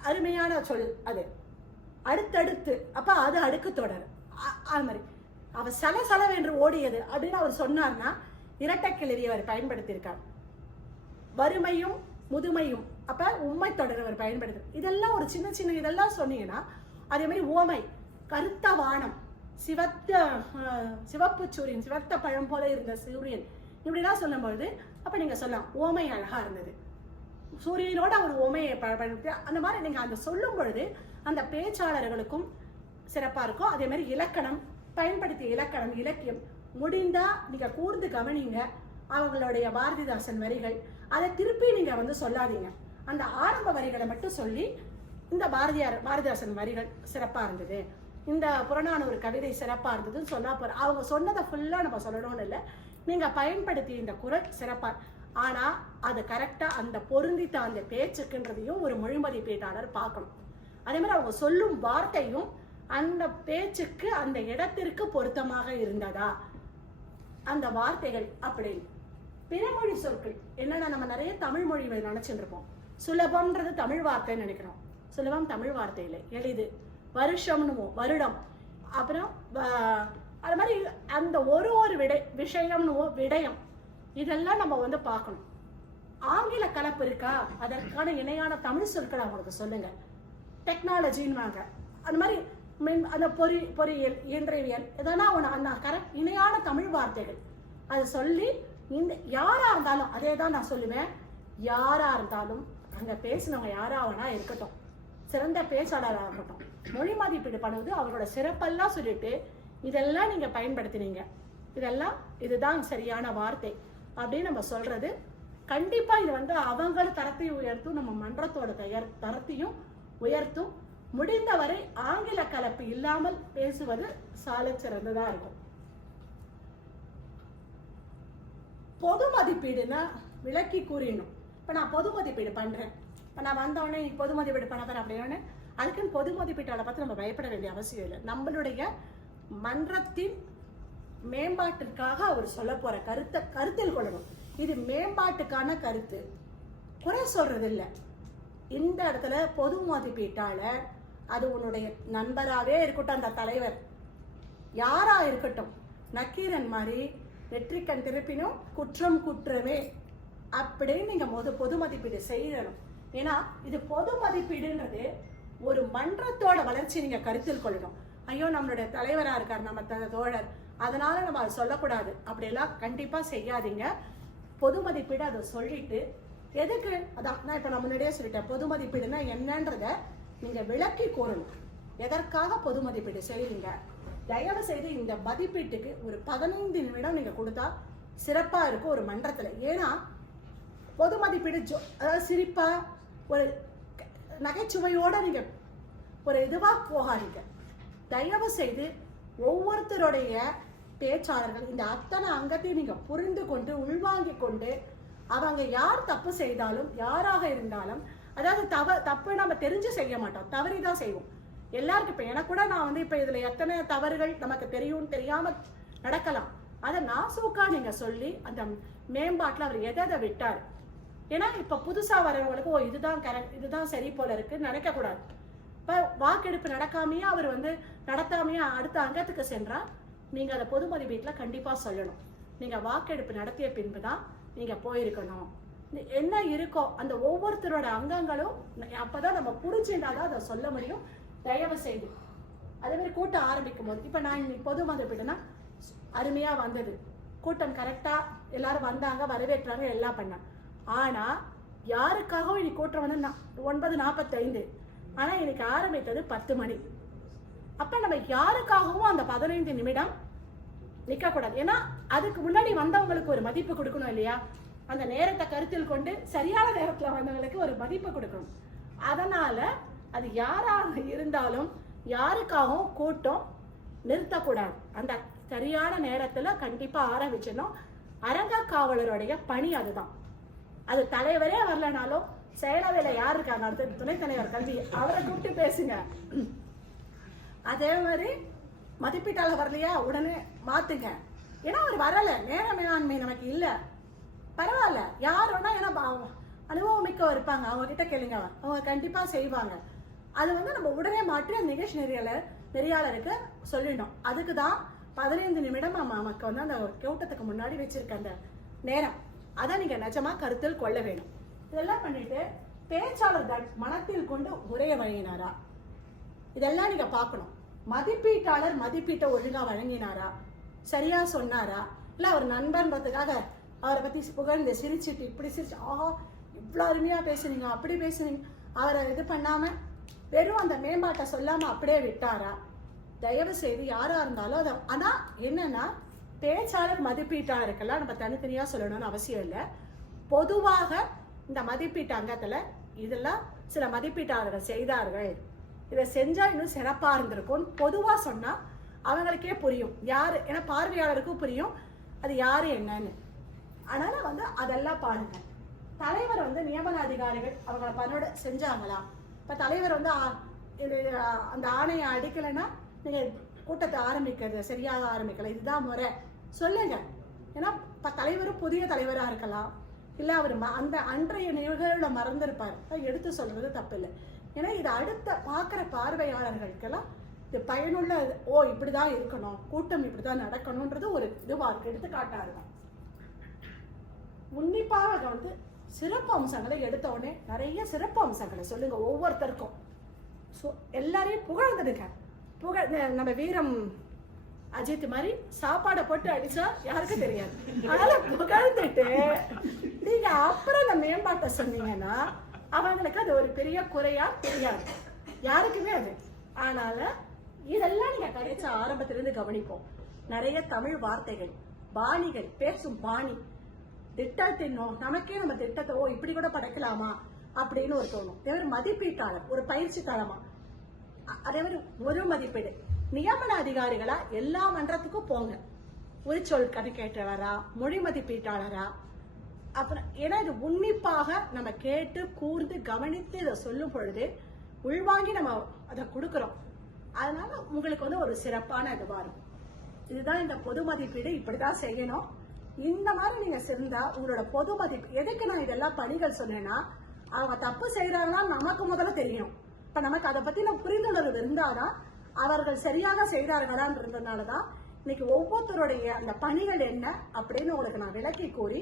அருமையான சொல் அது, அடுத்தடுத்து, அப்ப அது அடுக்கு தொடர். அது மாதிரி அவர் சலசலவென்று ஓடியது அப்படின்னு அவர் சொன்னார்னா இரட்டை கிளறி அவர் பயன்படுத்தியிருக்கார். வறுமையும் முதுமையும், அப்ப உண்மை தொடர் அவர் பயன்படுத்து. இதெல்லாம் ஒரு சின்ன சின்ன இதெல்லாம் சொன்னீங்கன்னா, அதே மாதிரி ஓமை, கருத்த வானம், சிவப்பு சூரியன், சிவத்த பழம் போல இருந்த சூரியன், இப்படிலாம் சொல்லும்பொழுது அப்ப நீங்க சொல்லலாம் ஓமை அழகா இருந்தது, சூரியனோட அவர் ஓமையை பயன்படுத்தி. அந்த மாதிரி நீங்க அந்த சொல்லும் பொழுது அந்த பேச்சாளர்களுக்கும் சிறப்பா இருக்கும். அதே மாதிரி இலக்கணம், பயன்படுத்திய இலக்கணம், இலக்கியம் முடிந்தா நீங்க கூர்ந்து கவனிங்க. அவங்களுடைய பாரதிதாசன் வரிகள், அதை திருப்பி நீங்க வந்து சொல்லாதீங்க, அந்த ஆரம்ப வரிகளை மட்டும் சொல்லி, இந்த பாரதிதாசன் வரிகள் சிறப்பா இருந்தது, இந்த புறநானூறு கவிதை சிறப்பா இருந்ததுன்னு சொன்னா போற. அவங்க சொன்னதை ஃபுல்லா நம்ம சொல்லணும்னு இல்லை, நீங்க பயன்படுத்தி இந்த குரல் சிறப்பா, ஆனா அது கரெக்டா அந்த பொருந்தித்த அந்த பேச்சுக்குன்றதையும் ஒரு மொழி மதிப்பீட்டாளர் பார்க்கணும். அதே மாதிரி அவங்க சொல்லும் வார்த்தையும் அந்த பேச்சுக்கு அந்த இடத்திற்கு பொருத்தமாக இருந்ததா அந்த வார்த்தைகள் அப்படின்னு. பிறமொழி சொற்கள் என்னன்னா, நம்ம நிறைய தமிழ் மொழி நினைச்சுட்டு இருப்போம். சுலபம்ன்றது தமிழ் வார்த்தைன்னு நினைக்கிறோம். சுலபம் தமிழ் வார்த்தை இல்லை, எளிது. வருஷம்னு வருடம், அப்புறம் அது மாதிரி அந்த ஒரு விஷயம்னு விடயம், இதெல்லாம் நம்ம வந்து பார்க்கணும். ஆங்கில கலப்பு இருக்கா, அதற்கான இணையான தமிழ் சொற்களை அவங்களுக்கு சொல்லுங்க. டெக்னாலஜின்னு வாங்க, அந்த மாதிரி அந்த பொறியியல், இயந்திரவியல், எதனா ஒன்று கரெக்ட் இணையான தமிழ் வார்த்தைகள் அதை சொல்லி, இந்த யாரா இருந்தாலும் அதே தான் நான் சொல்லுவேன், யாரா இருந்தாலும் அங்க பேசினவங்க யாராவனா இருக்கட்டும், சிறந்த பேச்சாளராக இருக்கட்டும், மொழி மதிப்பீடு பண்ணுவது அவரோட சிறப்பெல்லாம் சொல்லிட்டு இதெல்லாம் நீங்க பயன்படுத்தினீங்க, இதெல்லாம் இதுதான் சரியான வார்த்தை அப்படின்னு நம்ம சொல்றது. கண்டிப்பா இது வந்து அவங்க தரத்தையும் உயர்த்தும், நம்ம மன்றத்தோட தரத்தையும் உயர்த்தும். முடிந்தவரை ஆங்கில கலப்பு இல்லாமல் பேசுவது சால சிறந்ததா இருக்கும். பொது மதிப்பீடுனா விளக்கி கூறிடணும். இப்ப நான் பொது மதிப்பீடு பண்றேன், இப்ப நான் வந்தோடனே பொது மதிப்பீடு பண்ண போறேன் அப்படின்னா அதுக்குன்னு பொது மதிப்பீட்டாளை பார்த்து நம்ம பயப்பட வேண்டிய அவசியம் இல்லை. நம்மளுடைய மன்றத்தின் மேம்பாட்டிற்காக அவர் சொல்ல போற கருத்தை கருத்தில் கொள்ளணும். இது மேம்பாட்டுக்கான கருத்து, குறை சொல்றது இல்லை. இந்த இடத்துல பொது மதிப்பீட்டாளர் அது உன்னுடைய நண்பராகவே இருக்கட்டும், அந்த தலைவர் யாரா இருக்கட்டும், நக்கீரன் மாதிரி வெற்றிக்கண் திருப்பினும் குற்றம் குற்றமே அப்படின்னு நீங்க பொது மதிப்பீடு செய்யணும். ஏன்னா இது பொது மதிப்பீடுன்றது ஒரு மன்றத்தோட வளர்ச்சி நீங்க கருத்தில் கொள்ளணும். ஐயோ நம்மளுடைய தலைவரா இருக்கார் நம்ம தோழர், அதனால நம்ம அதை சொல்லக்கூடாது அப்படியெல்லாம் கண்டிப்பா செய்யாதீங்க. பொது மதிப்பீடு அதை சொல்லிட்டு எதுக்கு அதான் நான் இப்ப நான் முன்னாடியே சொல்லிட்டேன், பொது மதிப்பீடுனா என்னன்றத நீங்க விளக்கி கூறணும். எதற்காக பொது மதிப்பீடு செய்வீங்க, தயவு செய்து இந்த மதிப்பீட்டுக்கு ஒரு 15 நிமிடம் நீங்க கொடுத்தா சிறப்பா இருக்கும் ஒரு மன்றத்துல. ஏன்னா பொது மதிப்பீடு அதாவது சிரிப்பா ஒரு நகைச்சுவையோட நீங்க ஒரு இதுவா போகாதீங்க. தயவு செய்து ஒவ்வொருத்தருடைய பேச்சாளர்கள் இந்த அத்தனை அங்கத்தையும் நீங்க புரிந்து கொண்டு உள்வாங்கி கொண்டு அவங்க யார் தப்பு செய்தாலும் யாராக இருந்தாலும், அதாவது தப்பு நம்ம தெரிஞ்சு செய்ய மாட்டோம், தவறிதான் செய்வோம் எல்லாருக்கும். இப்ப எனக்கு கூட நான் இப்ப இதுல எத்தனை தவறுகள் நமக்கு தெரியும் தெரியாம நடக்கலாம், அதை நாசூக்கா நீங்க சொல்லி அந்த மேம்பாட்டுல அவர் எதை விட்டார். ஏன்னா இப்ப புதுசா வரவங்களுக்கு இதுதான் கரெக்ட் இதுதான் சரி போல இருக்குன்னு நினைக்க கூடாது. இப்ப வாக்கெடுப்பு நடக்காமையே அவர் நடத்தாமையே அடுத்த அங்கத்துக்கு சென்றா நீங்க அதை பொது மதிப்பீட்டுல கண்டிப்பா சொல்லணும். நீங்க வாக்கெடுப்பு நடத்திய பின்புதான் நீங்க போயிருக்கணும். என்ன இருக்கோ அந்த ஒவ்வொருத்தரோட அங்கங்களும் அப்பதான் நம்ம புரிஞ்சுட்டாதான் அதை சொல்ல முடியும். தயவு செய்து அதே மாதிரி கூட்டம் ஆரம்பிக்கும் போது இப்ப நான் இன்னைக்கு பொது மதிப்பீடுனா அருமையா வந்தது, கூட்டம் கரெக்டா எல்லாரும் வந்தாங்க, வரவேற்றாங்க, எல்லாம் பண்ணாங்க. ஆனா யாருக்காகவும் இன்னைக்கு கூட்டம் 9:45, ஆனா இன்னைக்கு ஆரம்பித்தது 10 மணி. அப்ப நம்ம யாருக்காகவும் அந்த 15 நிமிடம் நிக்க கூடாது. ஏன்னா அதுக்கு முன்னாடி வந்தவங்களுக்கு ஒரு மதிப்பு கொடுக்கணும் இல்லையா, அந்த நேரத்தை கருத்தில் கொண்டு சரியான நேரத்துல வந்தவங்களுக்கு ஒரு மதிப்பு கொடுக்கணும். அதனால அது யாராக இருந்தாலும் யாருக்காகவும் கூட்டம் நிறுத்தக்கூடாது. அந்த சரியான நேரத்துல கண்டிப்பா ஆரம்பிச்சிடணும். அரங்க காவலருடைய பணி அதுதான். அது தலைவரே வரலனாலும் செயலவையில யாரு இருக்காங்க, அடுத்த துணைத் தலைவர் கல்வி, அவரை கூப்பிட்டு பேசுங்க. அதே மாதிரி மதிப்பீட்டாளர் வரலையா உடனே மாத்துங்க. ஏன்னா அவர் வரல, நேர மேலாண்மை நமக்கு இல்ல, பரவாயில்ல யாருன்னா ஏன்னா அனுபவம் மிக்க இருப்பாங்க, அவங்க கிட்ட கேளுங்க, அவங்க கண்டிப்பா செய்வாங்க. அது நம்ம உடனே மாற்றி அந்த நிகழ்ச்சி நெறியாளருக்கு சொல்லிடணும். அதுக்குதான் 15 நிமிடம் நமக்கு அந்த கூட்டத்துக்கு முன்னாடி வச்சிருக்க அந்த நேரம், அதை நீங்க நிஜமா கருத்தில் கொள்ள வேணும். இதெல்லாம் பண்ணிட்டு பேச்சாளர் மனத்தில் கொண்டு உரைய வழங்கினாரா, இதெல்லாம் நீங்க பார்க்கணும். மதிப்பீட்டாளர் மதிப்பீட்டை ஒழுங்கா வழங்கினாரா, சரியா சொன்னாரா, இல்ல அவர் நண்பன்றதுக்காக அவரை பத்தி புகழ்ந்து சிரிச்சுட்டு இப்படி சிரிச்சு ஆஹா இவ்வளவு அருமையா பேசுனீங்க அப்படி பேசுனீங்க அவரை இது பண்ணாம வெறும் அந்த மேம்பாட்டை சொல்லாம அப்படியே விட்டாரா. தயவு செய்து யாரா இருந்தாலும் அதை ஆனா என்னன்னா பேச்சாளர் மதிப்பீட்டாளருக்கெல்லாம் நம்ம தனித்தனியா சொல்லணும்னு அவசியம் இல்லை. பொதுவாக இந்த மதிப்பீட்டு அங்கத்துல இதெல்லாம் சில மதிப்பீட்டாளர்கள் செய்தார்கள், இதை செஞ்சா இன்னும் சிறப்பா இருந்திருக்கும் பொதுவா சொன்னா அவங்களுக்கே புரியும் யாரு, ஏன்னா பார்வையாளருக்கும் புரியும் அது யாரு என்னன்னு. அதனால அதெல்லாம் பாருங்க. தலைவர் நியமன அதிகாரிகள் அவங்கள பணியோட செஞ்சாங்களா, இப்ப தலைவர் அந்த ஆணையை அடிக்கலைன்னா நீங்க கூட்டத்தை ஆரம்பிக்கிறது சரியாக ஆரம்பிக்கல, இதுதான் முறை சொல்லுங்க. ஏன்னா தலைவரும் புதிய தலைவரா இருக்கலாம், இல்ல அவர் அந்த அன்றைய நிகழ்வுல மறந்திருப்பார், எடுத்து சொல்றது தப்பு இல்லை. ஏன்னா இது அடுத்த பாக்குற பார்வையாளர்களுக்கெல்லாம் இது பயனுள்ள இப்படிதான் இருக்கணும், கூட்டம் இப்படிதான் நடக்கணும்ன்றது ஒரு இதுவா இருக்கு, எடுத்துக்காட்டா இருக்கும். உன்னிப்பாக சிறப்பு அம்சங்களை எடுத்த உடனே நிறைய சிறப்பு அம்சங்களை சொல்லுங்க ஒவ்வொருத்தருக்கும். எல்லாரையும் புகழ்ந்துடுங்க. நம்ம வீரம் அஜித் மாதிரி சாப்பாடை போட்டு அடிச்சா யாருக்கும் தெரியாது, அதனால புகழ்ந்துட்டு நீங்க அப்புறம் அந்த மேம்பாட்டை சொன்னீங்கன்னா அவங்களுக்கு அது ஒரு பெரிய குறையா தெரியாது யாருக்குமே அது. அதனால இதெல்லாம் நீங்க கிடைச்ச ஆரம்பத்திலிருந்து கவனிப்போம். நிறைய தமிழ் வார்த்தைகள், பாணிகள், பேசும் பாணி, திட்டத்தின் நமக்கே நம்ம திட்டத்தை இப்படி கூட படைக்கலாமா அப்படின்னு ஒரு தோணும். மதிப்பீட்டாளர் ஒரு பயிற்சி தளமா அதே மாதிரி ஒரு மதிப்பீடு. நியமன அதிகாரிகளா எல்லா மன்றத்துக்கும் போங்க. உரிச்சொல் கணக்கேற்றவரா, மொழி மதிப்பீட்டாளரா, அப்புறம் ஏன்னா இது உன்னிப்பாக நம்ம கேட்டு கூர்ந்து கவனித்து இதை சொல்லும் பொழுது உள்வாங்கி நம்ம அதை கொடுக்கிறோம். அதனால உங்களுக்கு வந்து ஒரு சிறப்பான இதுவா இருக்கும். இதுதான் இந்த பொது மதிப்பீடு, இப்படிதான் செய்யணும். இந்த மாதிரி நீங்க செஞ்சா உங்களோட பொது மதிப்பு. எதுக்கு நான் இதெல்லாம் பணிகள் சொன்னேன்னா, அவங்க தப்பு செய்யறாங்கன்னா நமக்கு முதல்ல தெரியும். இப்ப நமக்கு அதை பத்தி புரிந்துணர்வு இருந்தாதான் அவர்கள் சரியாக செய்கிறார்களான்றதுனாலதான் இன்னைக்கு ஒவ்வொருத்தருடைய அந்த பணிகள் என்ன அப்படின்னு உங்களுக்கு நான் விளக்கி கூறி,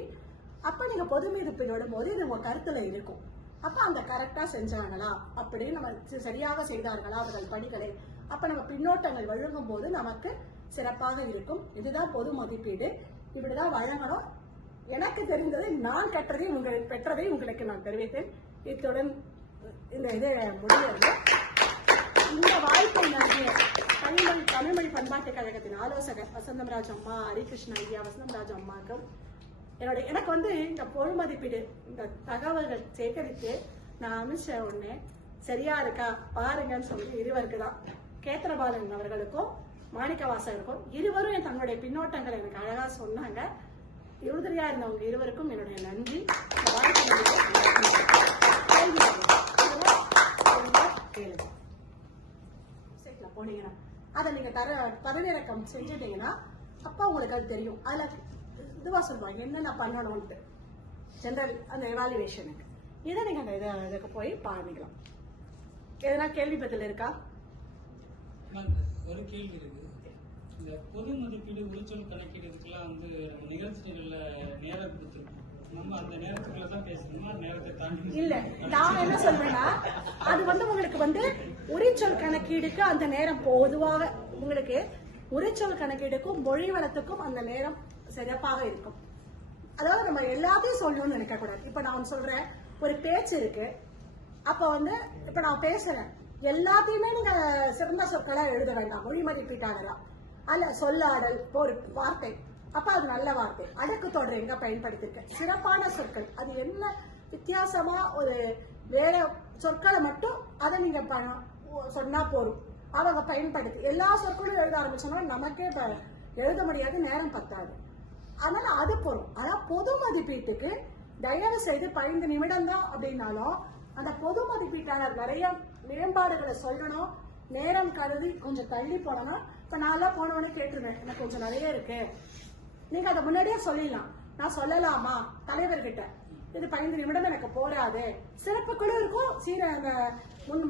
அப்ப நீங்க பொது மதிப்பீடு போது இது உங்க கருத்துல இருக்கும். அப்ப அந்த கரெக்டா செஞ்சாங்களா அப்படின்னு நம்ம சரியாக செய்தார்களா அவர்கள் பணிகளை, அப்ப நம்ம பின்னோட்டங்கள் வழங்கும் போது நமக்கு சிறப்பாக இருக்கும். இதுதான் பொது மதிப்பீடு. இப்படிதான் வழங்கணும். எனக்கு தெரிந்ததை நான் கற்றதை பெற்றதை உங்களுக்கு நான் தெரிவித்தேன். இத்துடன் இந்த இது முடிகிறது. இந்த வாய்ப்பை நல்கிய தமிழ்மொழி பண்பாட்டுக் கழகத்தின் ஆலோசகர் வசந்தம்ராஜ் அம்மா, ஹரிகிருஷ்ண ஐயா, வசந்தம்ராஜ் அம்மாக்கும் எனக்கு வந்து இந்த பொது மதிப்பீடு இந்த தகவல்கள் சேகரித்து நான் அமிச்ச உடனே சரியா இருக்கா பாருங்கன்னு சொல்லி இருவருக்கு தான், கேத்திரபாலன் அவர்களுக்கும் மாணிக்க வாசகருக்கும் இருவரும் தன்னுடைய பின்னோட்டங்களை எனக்கு அழகா சொன்னாங்க. உறுதுணையா இருந்தவங்க இருவருக்கும் என்னுடைய நன்றி. போனீங்கன்னா அதை நீங்க பதிவிறக்கம் செஞ்சுட்டீங்கன்னா அப்ப உங்களுக்கு அது தெரியும். அதுல இதுவா சொல்லுவாங்க என்னென்ன பண்ணணும்ட்டு ஜெனரல் அந்த எவாலுவேஷனுக்கு. இதை நீங்க அந்த இதுக்கு போய் பாருக்கலாம். எதனா கேள்வி பதில் இருக்கா? ஒரு கேள்வி இருக்கு. இந்த பொது மதிப்பீடு உரிச்சொல் கணக்கீடுக்கெல்லாம் வந்து நிகழ்ச்சிகள்ல நேரம் கொடுத்துருக்கோம். நம்ம அந்த நேரத்துக்குள்ள தான் பேசணுமா, நேரத்தை தாண்டி? இல்ல, நான் என்ன சொல்றேன்னா அது வந்து உங்களுக்கு வந்து உரிச்சொல் கணக்கீடுக்கு அந்த நேரம் பொதுவாக உங்களுக்கு உரிச்சொல் கணக்கீடுக்கும் மொழி வளத்துக்கும் அந்த நேரம் சிறப்பாக இருக்கும். அதாவது நம்ம எல்லாத்தையும் சொல்லணும்னு நினைக்க கூடாது. இப்ப நான் சொல்றேன், ஒரு பேச்சு இருக்கு, அப்ப வந்து இப்ப நான் பேசுறேன், எல்லாத்தையுமே நீங்க சிறந்த சொற்களா எழுத வேண்டாம். மொழி மதிப்பீட்டாளரா அல்ல சொல்லாடல் ஒரு வார்த்தை, அப்ப அது நல்ல வார்த்தை. அடக்கு தொடர் எங்க பயன்படுத்திருக்க சிறப்பான சொற்கள், அது என்ன வித்தியாசமா ஒரு வேற சொற்களை மட்டும் அதை நீங்க சொன்னா போதும். அவங்க பயன்படுத்தி எல்லா சொற்களும் எழுத ஆரம்பிச்சோம்னா நமக்கே எழுத முடியாது, நேரம் பத்தாது. அதனால அது போறோம். ஆனா பொது மதிப்பீட்டுக்கு தயவு செய்து 15 நிமிடம் தான் அப்படின்னாலும் அந்த பொது மதிப்பீட்டாளர் நிறைய மேம்பாடுகளை சொல்லணும். நேரம் கருதி கொஞ்சம் தள்ளி போனோம்னா, இப்ப நான் போனவொடனே கேட்டுருவேன், எனக்கு கொஞ்சம் நிறைய இருக்கு, நீங்க அதை முன்னாடியே சொல்லிடலாம். நான் சொல்லலாமா தலைவர்கிட்ட, இது 15 நிமிடம் எனக்கு போராது. சிறப்புகளும் இருக்கும், அந்த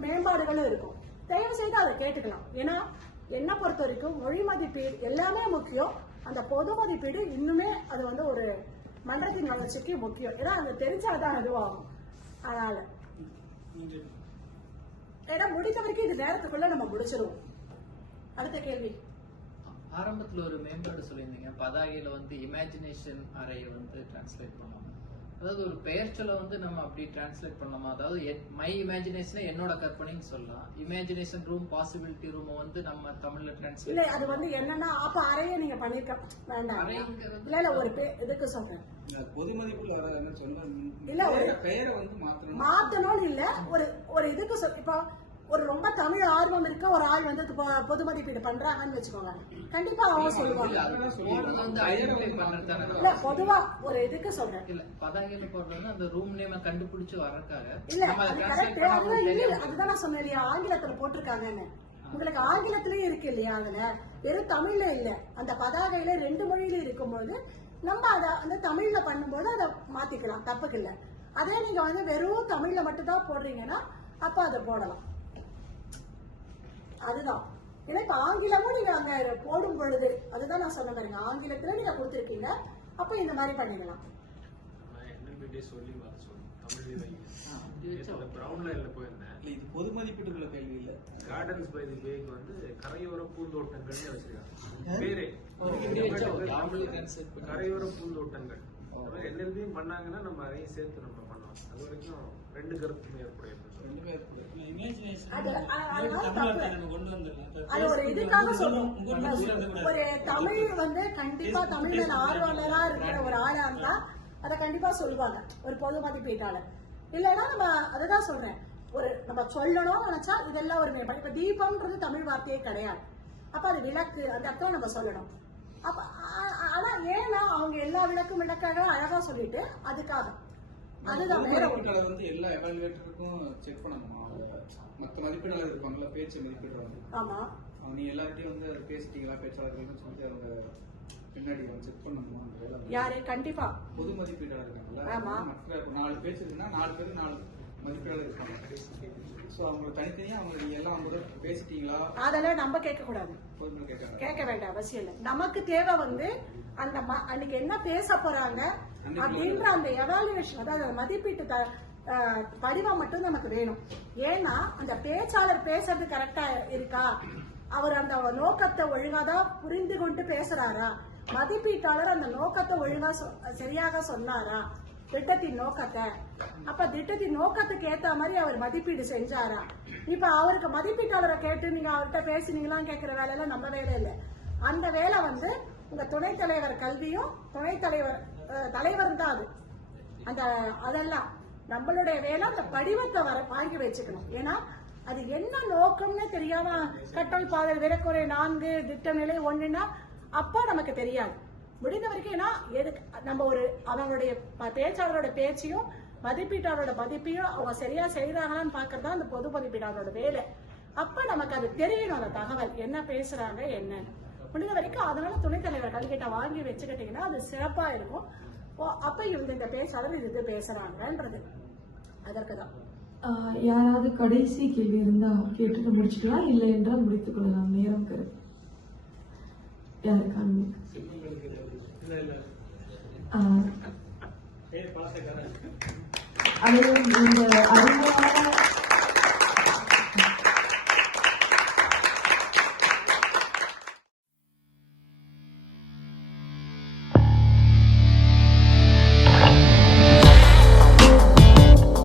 மேம்பாடுகளும் இருக்கும். தயவு செய்து அதை கேட்டுக்கலாம். ஏன்னா என்ன பொறுத்த வரைக்கும் மொழி மதிப்பீடு எல்லாமே முக்கியம். அந்த பொது மதிப்பீடு இன்னுமே அது வந்து ஒரு மன்றத்தின் வளர்ச்சிக்கு முக்கியம். ஏன்னா அது தெரிஞ்சாதான் அதுவாகும். அதனால ஏன்னா முடிந்த வரைக்கும் இது நேரத்துக்குள்ள நம்ம முடிச்சிருவோம். அடுத்த கேள்வி. ஆரம்பத்துல ஒரு மேம்பாடு சொல்லியிருந்தீங்க, பதாகையில வந்து இமேஜினேஷன் அறையை வந்து டிரான்ஸ்லேட் பண்ணுவாங்க. அதாவது ஒரு பெயர் சொல்ல வந்து நம்ம அப்படி டிரான்ஸ்லேட் பண்ணலாமா? அதாவது மை இமேஜினேஷன் என்னோட கற்பனைன்னு சொல்லலாம். இமேஜினேஷன் ரூம், பாசிபிலிட்டி ரூம் வந்து நம்ம தமிழ்ல டிரான்ஸ்லேட் இல்ல. அது வந்து என்னன்னா அப்ப அறையை நீங்க பண்ணிருக்க வேண்டாம். இல்ல ஒரு இதுக்கு சொல்றேன், பொது மதிப்புல இல்ல ஒரு பெயரை வந்து மாத்தணும்னு இல்ல, ஒரு இதுக்கு இப்போ ஒரு ரொம்ப தமிழ் ஆர்வம் இருக்க ஒரு ஆள் வந்து பொது மதிப்பீடு பண்றாங்கன்னு வச்சுக்கோங்க, கண்டிப்பா அவங்க சொல்லுவாங்க. இல்ல பொதுவா ஒரு இதுக்கு சொல்றேன், இல்ல பதாகையில போடுறது அந்த ரூம் நேம் கண்டுபிடிச்சு வரக்காக இல்ல அதுதான் நான் சொன்னேன் இல்லையா, ஆங்கிலத்துல போட்டிருக்காங்கன்னு. உங்களுக்கு ஆங்கிலத்திலயும் இருக்கு இல்லையா, அதுல வெறும் தமிழ்ல இல்ல, அந்த பதாகையில 2 மொழியில இருக்கும்போது நம்ம அதை அந்த தமிழ்ல பண்ணும்போது அதை மாத்திக்கலாம், தப்புக்கு இல்ல. அதே நீங்க வந்து வெறும் தமிழ்ல மட்டும் தான் போடுறீங்கன்னா அப்ப அதை போடலாம். அதுதான். ஏன்னா இப்ப ஆங்கிலமும் நீங்க அங்க போடும் பொழுது அதுதான் நான் சொன்ன பாருங்க, ஆங்கிலத்துல நீங்க கொடுத்துருக்கீங்க, அப்ப இந்த மாதிரி பண்ணிக்கலாம். இது பொது மதிப்பீட்டுக்குள்ள கேள்வி இல்ல. கார்டன்ஸ் பை தி பேக்கு வந்து கரையோர பூந்தோட்டங்கள்னு வச்சிருக்காங்க பேரே. கரையோர பூந்தோட்டங்கள் எல்லாத்தையும் பண்ணாங்கன்னா நம்ம அதையும் சேர்த்து நம்ம பண்ணலாம். அது வரைக்கும் 2 கருத்துமே ஏற்புடையது. அது ஒரு இதுக்காக சொல்றோம். ஒரு தமிழ் வந்து கண்டிப்பா தமிழ்ல ஆர்வலரா இருக்கிற ஒரு ஆளா இருந்தா அதை கண்டிப்பா சொல்லுவாங்க ஒரு பொது மதிப்பீட்டாளர். இல்லைன்னா நம்ம அதுதான் சொல்றேன், ஒரு நம்ம சொல்லணும்னு நினைச்சா இதெல்லாம் ஒரு மேம்பாடு. இப்ப தீபம்ன்றது தமிழ் வார்த்தையே கிடையாது. அப்ப அது விளக்கு, அந்த அர்த்தம் நம்ம சொல்லணும். அப்ப ஆனா ஏன்னா அவங்க எல்லா விளக்கும் விளக்காக அழகா சொல்லிட்டு அதுக்காக அதுதான் வேற மதிப்பீட்டாளர் வந்து எல்லா எவாலுவேட்டருக்கும் செக் பண்ணணுமா? மற்ற மதிப்பீடாளர் இருப்பாங்கல்ல, பேச்சு மதிப்பீடுறாங்க. ஆமா, நீ எல்லார்ட்டையும் வந்து அது பேசிட்டீங்களா பேச்சாளர்கள்னு சொல்லிட்டு அவங்க பின்னாடி செக் பண்ணணுமா? யாரு? கண்டிப்பா பொது மதிப்பீட்டாளர் இருக்காங்கல்ல, ஆமா. மற்ற 4 பேச்சு இருக்குன்னா 4 பேருக்கு 4 மதிப்பீடாளர் இருப்பாங்க. ஸோ அவங்க தனித்தனியா அவங்க நீங்க எல்லாம் அவங்க பேசிட்டீங்களா அதெல்லாம் நம்ம கேட்க கூடாது, பொதுமக்கள் கேட்கறாங்க. கேட்க வேண்டாம் அவசியம் இல்லை. நமக்கு தேவை வந்து அந்த அன்னைக்கு என்ன பேச போறாங்க அப்படின்ற அந்த எவாலுவேஷன், அதாவது அந்த மதிப்பீட்டு படிவம் மட்டும் நமக்கு வேணும். ஏன்னா அந்த பேச்சாளர் பேசுறது கரெக்டா இருக்கா, அவர் அந்த நோக்கத்தை ஒழுங்காதான் புரிந்து கொண்டு பேசுறாரா, மதிப்பீட்டாளர் அந்த நோக்கத்தை ஒழுங்கா சரியாக சொன்னாரா, திட்டத்தின் நோக்கத்தை, அப்ப திட்டத்தின் நோக்கத்துக்கு ஏத்த மாதிரி அவர் மதிப்பீடு செஞ்சாரா. இப்ப அவருக்கு மதிப்பீட்டாளரை கேட்டு நீங்க அவர்கிட்ட பேசினீங்களான்னு கேட்கிற வேலையெல்லாம் நம்ம வேலை இல்லை. அந்த வேலை வந்து உங்க துணைத் தலைவர் கல்வியும் துணைத் தலைவர் தான் அது. அந்த அதெல்லாம் நம்மளுடைய வேலை அந்த படிவத்தை வாங்கி வச்சுக்கணும். ஏன்னா அது என்ன நோக்கம்னு தெரியாம கட்டல் பாதல் விலக்குறை 4 திட்ட நிலை 1ன்னா அப்போ நமக்கு தெரியாது. முடிந்த வரைக்கும் ஏன்னா நம்ம ஒரு அவங்களுடைய பேச்சாளரோட பேச்சையும் மதிப்பீட்டாளரோட மதிப்பையும் அவங்க சரியா செய்யறாங்களான்னு பாக்குறதா அந்த பொது மதிப்பீட்டாளரோட வேலை. அப்ப நமக்கு அது தெரியணும், அந்த தகவல் என்ன பேசுறாங்க என்னன்னு. முடிந்த வரைக்கும் அதனால துணைத் தலைவர் கல்விகிட்ட வாங்கி வச்சுக்கிட்டீங்கன்னா அது சிறப்பா இருக்கும். அப்ப இவங்க இந்த பேச்சாளர் இது பேசுறாங்கன்றது அதற்குதான். யாராவது கடைசி கேள்வி இருந்தா கேட்டுட்டு முடிச்சுக்கலாம், இல்லை என்றால் முடித்துக் கொள்ளலாம். நேரம் கருத்து யாருக்காங்க? அதுவும் இந்த அருமையான